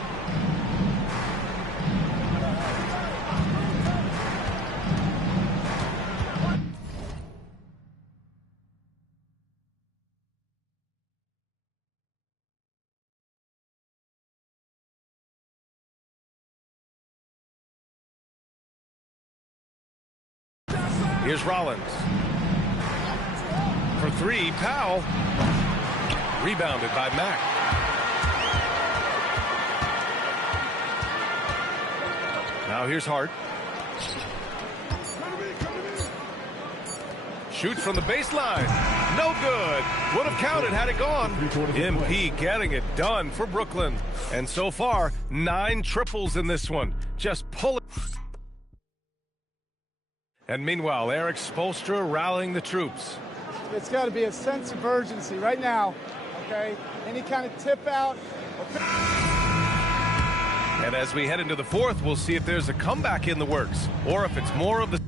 Here's Rollins. For three, Powell. Rebounded by Mack. Now here's Hart. Shoots from the baseline. No good. Would have counted had it gone. MP getting it done for Brooklyn. And so far, 9 triples in this one. Just pull it. And meanwhile, Eric Spoelstra rallying the troops. It's got to be a sense of urgency right now, okay? Any kind of tip out. And as we head into the fourth, we'll see if there's a comeback in the works or if it's more of the...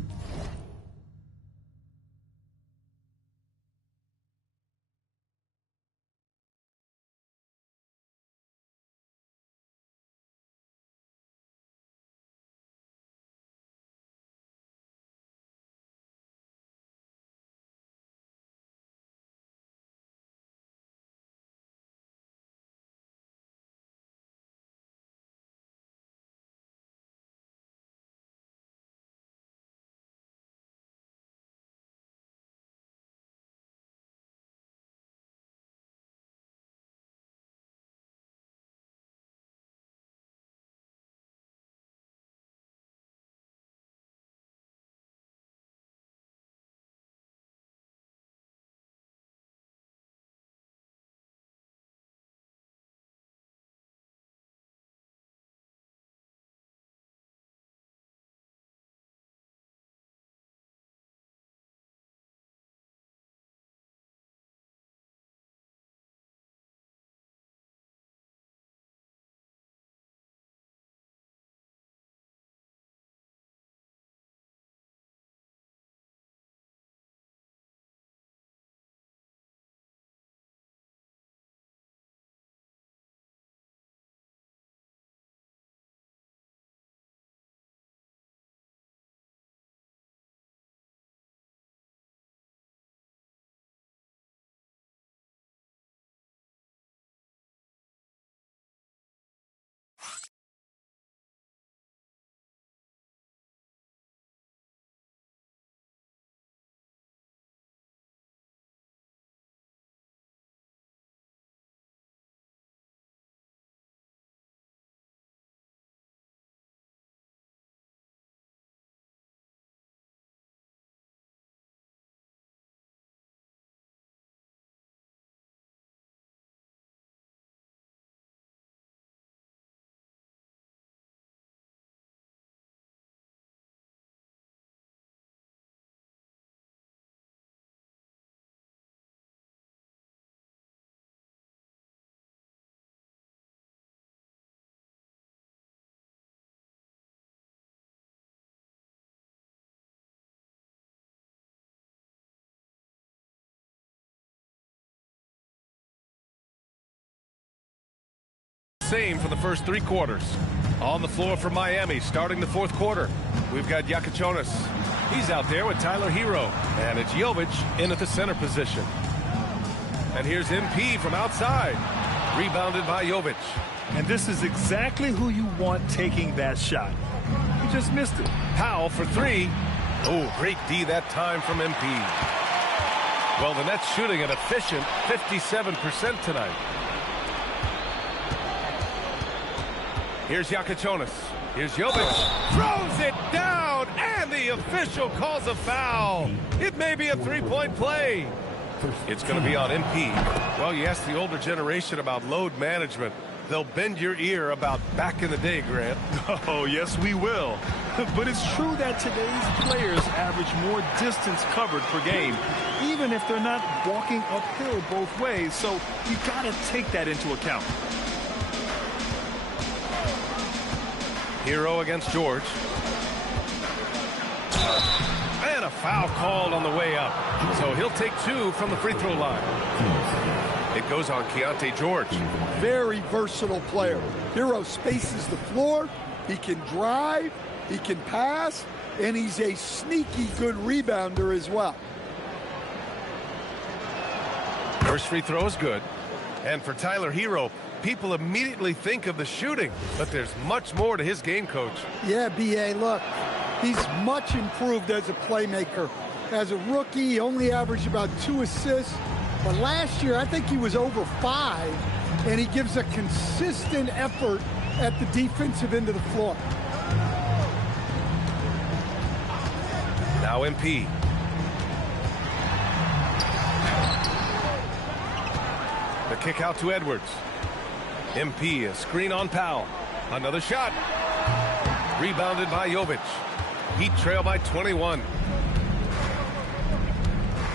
Same for the first 3 quarters. On the floor for Miami, starting the fourth quarter. We've got Yakichonis. He's out there with Tyler Hero. And it's Jovic in at the center position. And here's MP from outside. Rebounded by Jovic. And this is exactly who you want taking that shot. He just missed it. Powell for 3. Oh, great D that time from MP. Well, the Nets shooting an efficient 57% tonight. Here's Yakichonis. Here's Jovic. Throws it down, and the The official calls a foul. It may be a three-point play. It's going to be on MP. Well, you ask the older generation about load management. They'll bend your ear about back in the day, Grant. Oh, yes, we will. But it's true that today's players average more distance covered per game, even if they're not walking uphill both ways. So you got to take that into account. Hero against George. And a foul called on the way up. So he'll take 2 from the free throw line. It goes on Keontae George. Very versatile player. Hero spaces the floor. He can drive. He can pass. And he's a sneaky good rebounder as well. First free throw is good. And for Tyler Hero, people immediately think of the shooting, but there's much more to his game, Coach. Yeah, B.A., look, he's much improved as a playmaker. As a rookie, he only averaged about 2 assists, but last year I think he was over 5, and he gives a consistent effort at the defensive end of the floor. Now MP. The kick out to Edwards. MP, a screen on Powell. Another shot. Rebounded by Jovic. Heat trail by 21.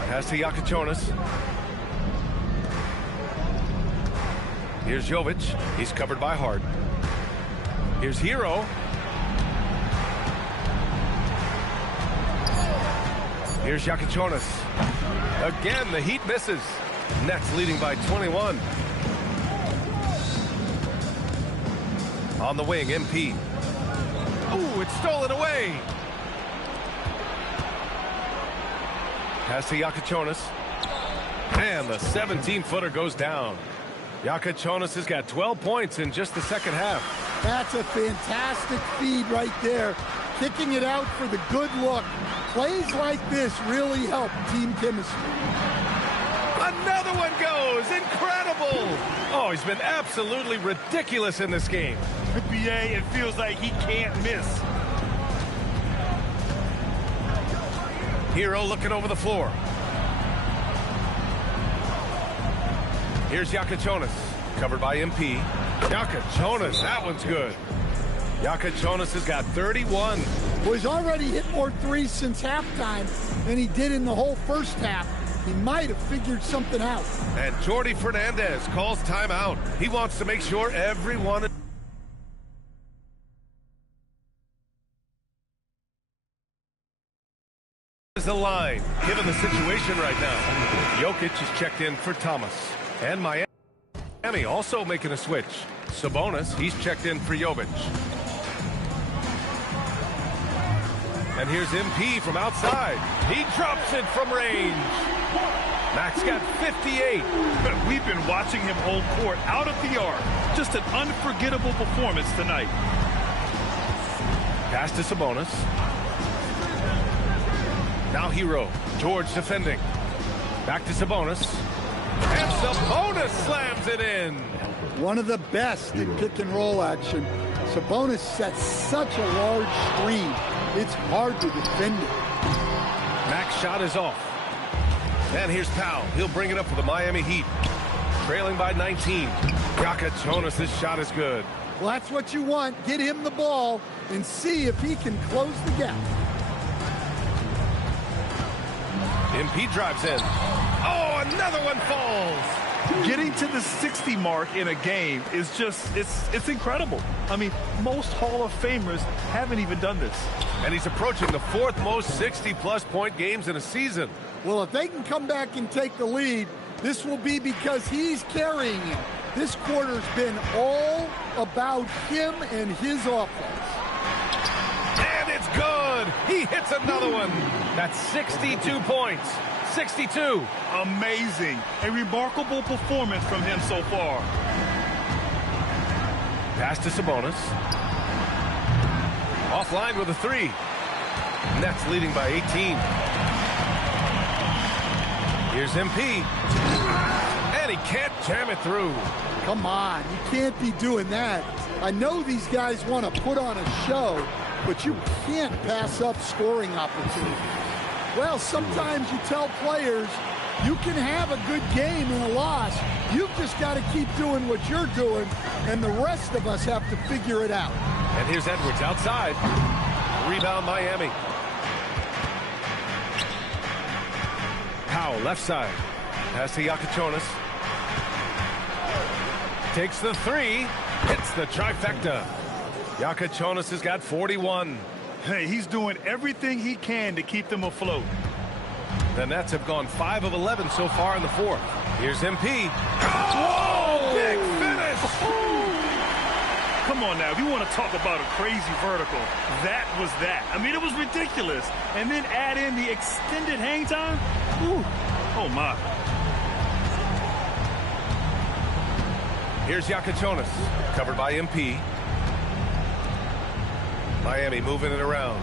Pass to Yakachonis. Here's Jovic. He's covered by Hart. Here's Hero. Here's Yakachonis. Again, the Heat misses. Nets leading by 21. On the wing, MP. Ooh, it's stolen away. Pass to Yakachonis. And the 17-footer goes down. Yakachonis has got 12 points in just the second half. That's a fantastic feed right there. Kicking it out for the good look. Plays like this really help team chemistry. Another one goes. Incredible. Oh, he's been absolutely ridiculous in this game. BA, it feels like he can't miss. Hero looking over the floor. Here's Yakachonis, covered by MP. Yakachonis, that one's good. Yakachonis has got 31. Well, he's already hit more threes since halftime than he did in the whole first half. He might have figured something out. And Jordi Fernandez calls timeout. He wants to make sure everyone is aligned, given the situation right now. Jokic is checked in for Thomas. And Miami also making a switch. Sabonis, he's checked in for Jovic. And here's MP from outside. He drops it from range. Max got 58. We've been watching him hold court out of the arc. Just an unforgettable performance tonight. Pass to Sabonis. Now Hero. George defending. Back to Sabonis. And Sabonis slams it in. One of the best in pick and roll action. Sabonis sets such a large screen. It's hard to defend it. Max shot is off. And here's Powell. He'll bring it up for the Miami Heat. Trailing by 19. Yakachonis' shot is good. Well, that's what you want. Get him the ball and see if he can close the gap. MP drives in. Oh, another one falls. Getting to the 60 mark in a game is just, it's incredible. I mean, most Hall of Famers haven't even done this. And he's approaching the 4th most 60-plus point games in a season. Well, if they can come back and take the lead, this will be because he's carrying it. This quarter's been all about him and his offense. And it's good. He hits another one. That's 62 points. 62. Amazing. A remarkable performance from him so far. Pass to Sabonis. Offline with a 3. Nets leading by 18. Here's MP. And he can't jam it through. Come on, you can't be doing that. I know these guys want to put on a show, but you can't pass up scoring opportunities. Well, sometimes you tell players you can have a good game in a loss. You've just got to keep doing what you're doing, and the rest of us have to figure it out. And here's Edwards outside. Rebound Miami. Powell left side. Pass to Yakachonis. Takes the three. Hits the trifecta. Yakachonis has got 41. Hey, he's doing everything he can to keep them afloat. The Nets have gone 5 of 11 so far in the fourth. Here's MP. Oh, big finish! Come on now, if you want to talk about a crazy vertical, that was that. I mean, it was ridiculous. And then add in the extended hang time. Ooh. Oh, my. Here's Yakachonis, covered by MP. Miami moving it around.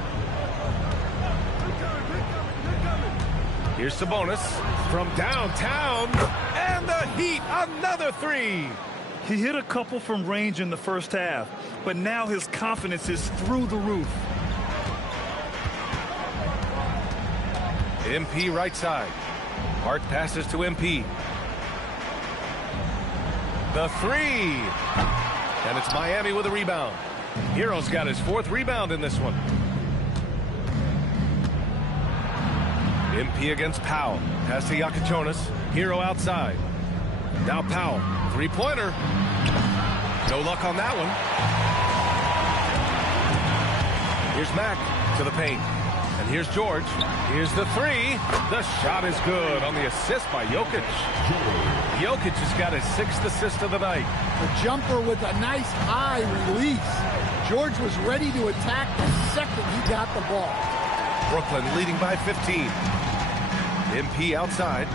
Here's Sabonis from downtown, and the Heat, another three. He hit a couple from range in the first half, but now his confidence is through the roof. MP right side. Hart passes to MP. The three. And it's Miami with a rebound. Hero's got his 4th rebound in this one. MP against Powell. Pass to Yakachonis. Hero outside. Now Powell. Three-pointer. No luck on that one. Here's Mack to the paint. And here's George. Here's the three. The shot is good on the assist by Jokic. Jokic has got his 6th assist of the night. The jumper with a nice high release. George was ready to attack the second he got the ball. Brooklyn leading by 15. MP outside.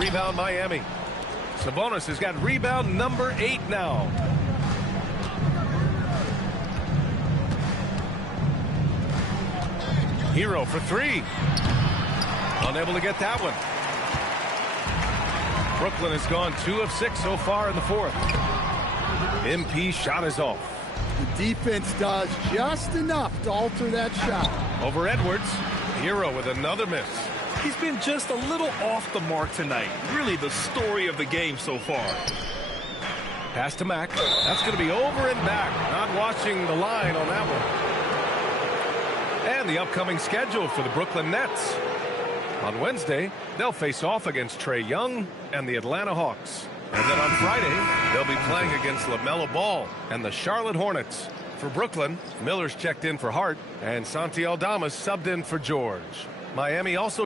Rebound Miami. Sabonis has got rebound number 8 now. Hero for 3. Unable to get that one. Brooklyn has gone 2 of 6 so far in the fourth. MP shot is off. The defense does just enough to alter that shot. Over Edwards. Hero with another miss. He's been just a little off the mark tonight. Really the story of the game so far. Pass to Mack. That's going to be over and back. Not watching the line on that one. And the upcoming schedule for the Brooklyn Nets. On Wednesday, they'll face off against Trae Young and the Atlanta Hawks. And then on Friday, they'll be playing against LaMelo Ball and the Charlotte Hornets. For Brooklyn, Miller's checked in for Hart, and Santi Aldamas subbed in for George. Miami also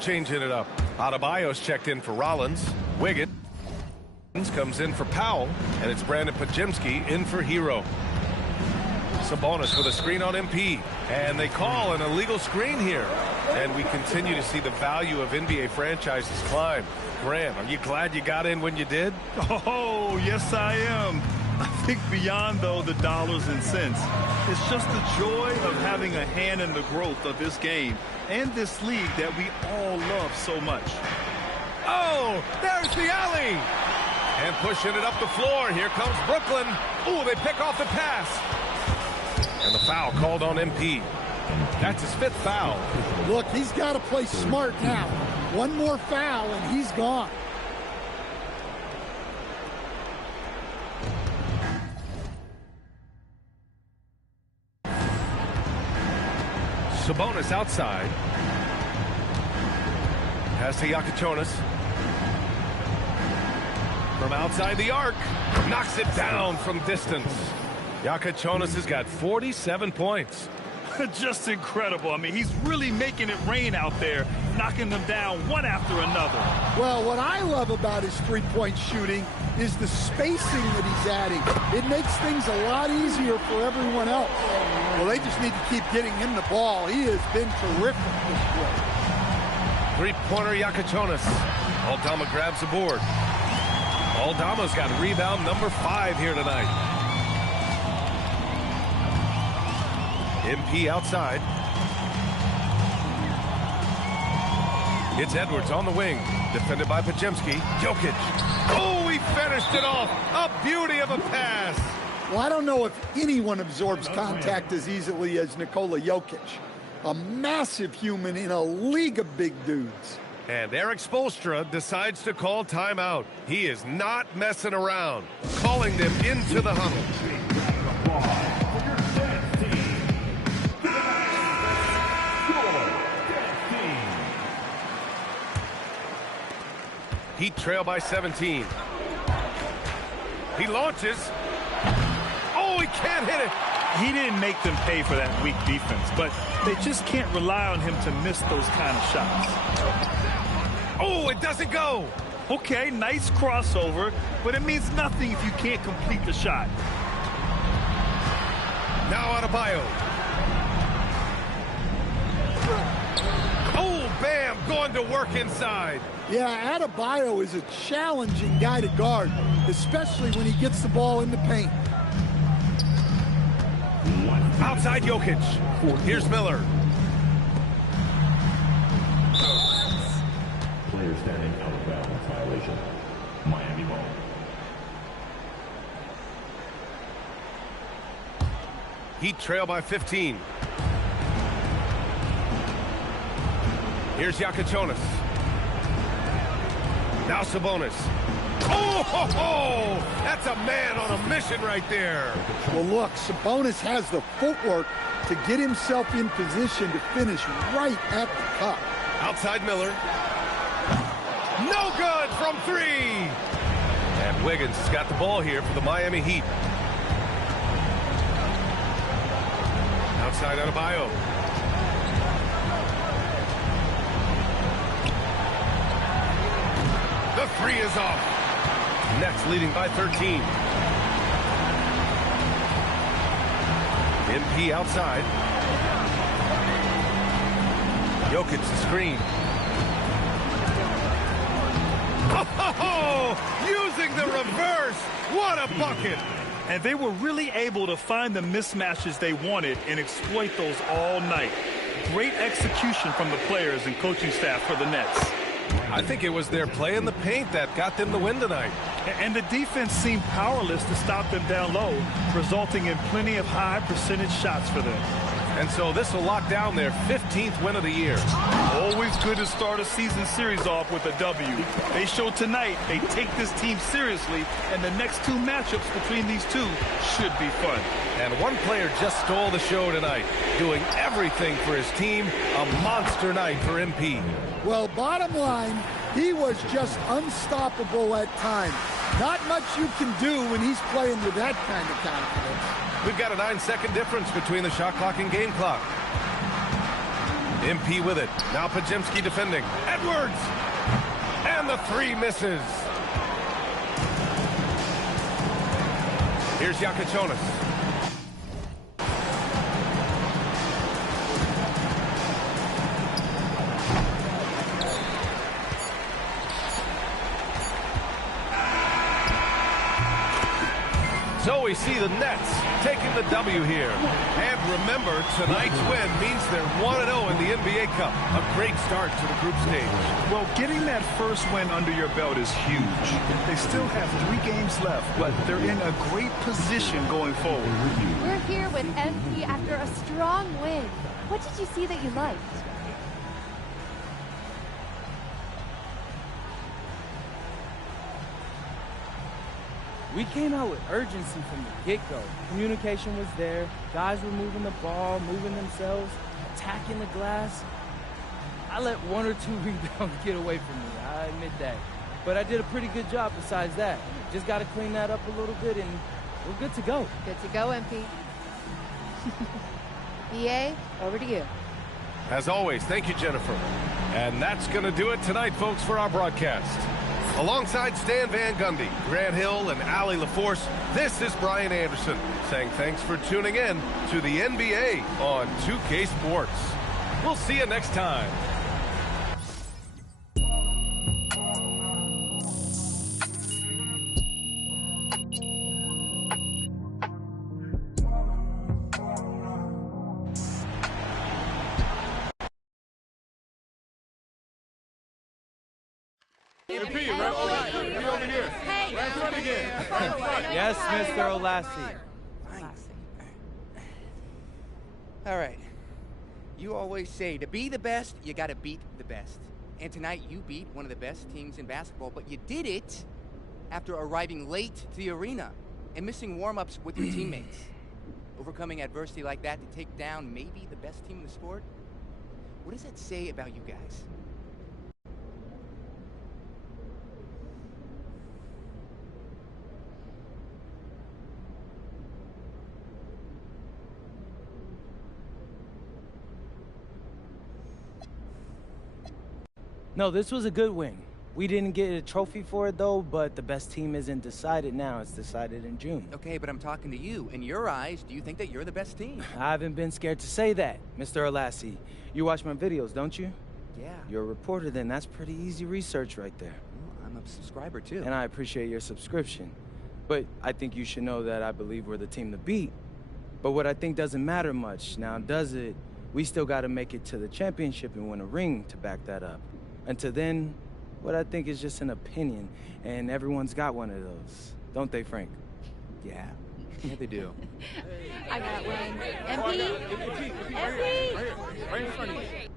changing it up. Adebayo's checked in for Rollins. Wiggins comes in for Powell, and it's Brandon Pajemski in for Hero. Sabonis with a screen on MP, and they call an illegal screen here. And we continue to see the value of NBA franchises climb. Graham, are you glad you got in when you did? Oh, yes, I am. I think beyond, though, the dollars and cents, it's just the joy of having a hand in the growth of this game and this league that we all love so much. Oh, there's the alley. And pushing it up the floor. Here comes Brooklyn. Ooh, they pick off the pass. And the foul called on MP. That's his 5th foul. Look, he's got to play smart now. One more foul and he's gone. Sabonis outside. Pass to Yakachonis. From outside the arc. Knocks it down from distance. Yakachonis has got 47 points. Just incredible. I mean, he's really making it rain out there, knocking them down one after another. Well, what I love about his three-point shooting is the spacing that he's adding. It makes things a lot easier for everyone else. Well, they just need to keep getting him the ball. He has been terrific this quarter. Three-pointer Yakachonis. Aldama grabs the board. Aldama's got rebound number 5 here tonight. MP outside. It's Edwards on the wing. Defended by Pajemski. Jokic. Oh, he finished it off. A beauty of a pass. Well, I don't know if anyone absorbs contact as easily as Nikola Jokic. A massive human in a league of big dudes. And Eric Spoelstra decides to call timeout. He is not messing around. Calling them into the huddle. Heat trail by 17. He launches. Oh, he can't hit it. He didn't make them pay for that weak defense, but they just can't rely on him to miss those kind of shots. Oh, it doesn't go. Okay, nice crossover, but it means nothing if you can't complete the shot. Now Adebayo. Oh, bam, going to work inside. Yeah, Adebayo is a challenging guy to guard, especially when he gets the ball in the paint. Outside Jokic. Here's Miller. Player standing out of bounds violation. Miami ball. Heat trail by 15. Here's Yakachonis. Now Sabonis. Oh, ho, ho! That's a man on a mission right there. Well, look, Sabonis has the footwork to get himself in position to finish right at the cup. Outside Miller. No good from 3. And Wiggins has got the ball here for the Miami Heat. Outside Adebayo. The 3 is off. Nets leading by 13. MP outside. Jokic the screen. Oh, using the reverse. What a bucket. And they were really able to find the mismatches they wanted and exploit those all night. Great execution from the players and coaching staff for the Nets. I think it was their play in the paint that got them the win tonight. And the defense seemed powerless to stop them down low, resulting in plenty of high percentage shots for them. And so this will lock down their 15th win of the year. Always good to start a season series off with a W. They showed tonight they take this team seriously, and the next 2 matchups between these two should be fun. And one player just stole the show tonight, doing everything for his team. A monster night for MP. Well, bottom line, he was just unstoppable at times. Not much you can do when he's playing with that kind of confidence. We've got a 9-second difference between the shot clock and game clock. MP with it. Now Pajemski defending. Edwards! And the 3 misses. Here's Yakachonis. So we see the Nets taking the W here. And remember, tonight's win means they're 1-0 in the NBA Cup. A great start to the group stage. Well, getting that first win under your belt is huge. They still have 3 games left, but they're in a great position going forward. We're here with MP after a strong win. What did you see that you liked? We came out with urgency from the get-go. Communication was there. Guys were moving the ball, moving themselves, attacking the glass. I let 1 or 2 rebounds get away from me, I admit that. But I did a pretty good job besides that. Just got to clean that up a little bit and we're good to go. Good to go, MP. EA, over to you. As always, thank you, Jennifer. And that's going to do it tonight, folks, for our broadcast. Alongside Stan Van Gundy, Grant Hill, and Allie LaForce, this is Brian Anderson saying thanks for tuning in to the NBA on 2K Sports. We'll see you next time. MP, right over here. Hey, Right in front again. Right in front. Yes, Mr. Olassie. All right. You always say to be the best, you got to beat the best. And tonight you beat one of the best teams in basketball, but you did it after arriving late to the arena and missing warm-ups with your teammates. Overcoming adversity like that to take down maybe the best team in the sport? What does that say about you guys? No, this was a good win. We didn't get a trophy for it, though, but the best team isn't decided now. It's decided in June. Okay, but I'm talking to you. In your eyes, do you think that you're the best team? I haven't been scared to say that, Mr. Olassie. You watch my videos, don't you? Yeah. You're a reporter, then. That's pretty easy research right there. Well, I'm a subscriber, too. And I appreciate your subscription. But I think you should know that I believe we're the team to beat. But what I think doesn't matter much. Now, does it? We still got to make it to the championship and win a ring to back that up. Until then, what I think is just an opinion, and everyone's got one of those. Don't they, Frank? Yeah. Yeah, they do. I got one. MP? Right in front of you.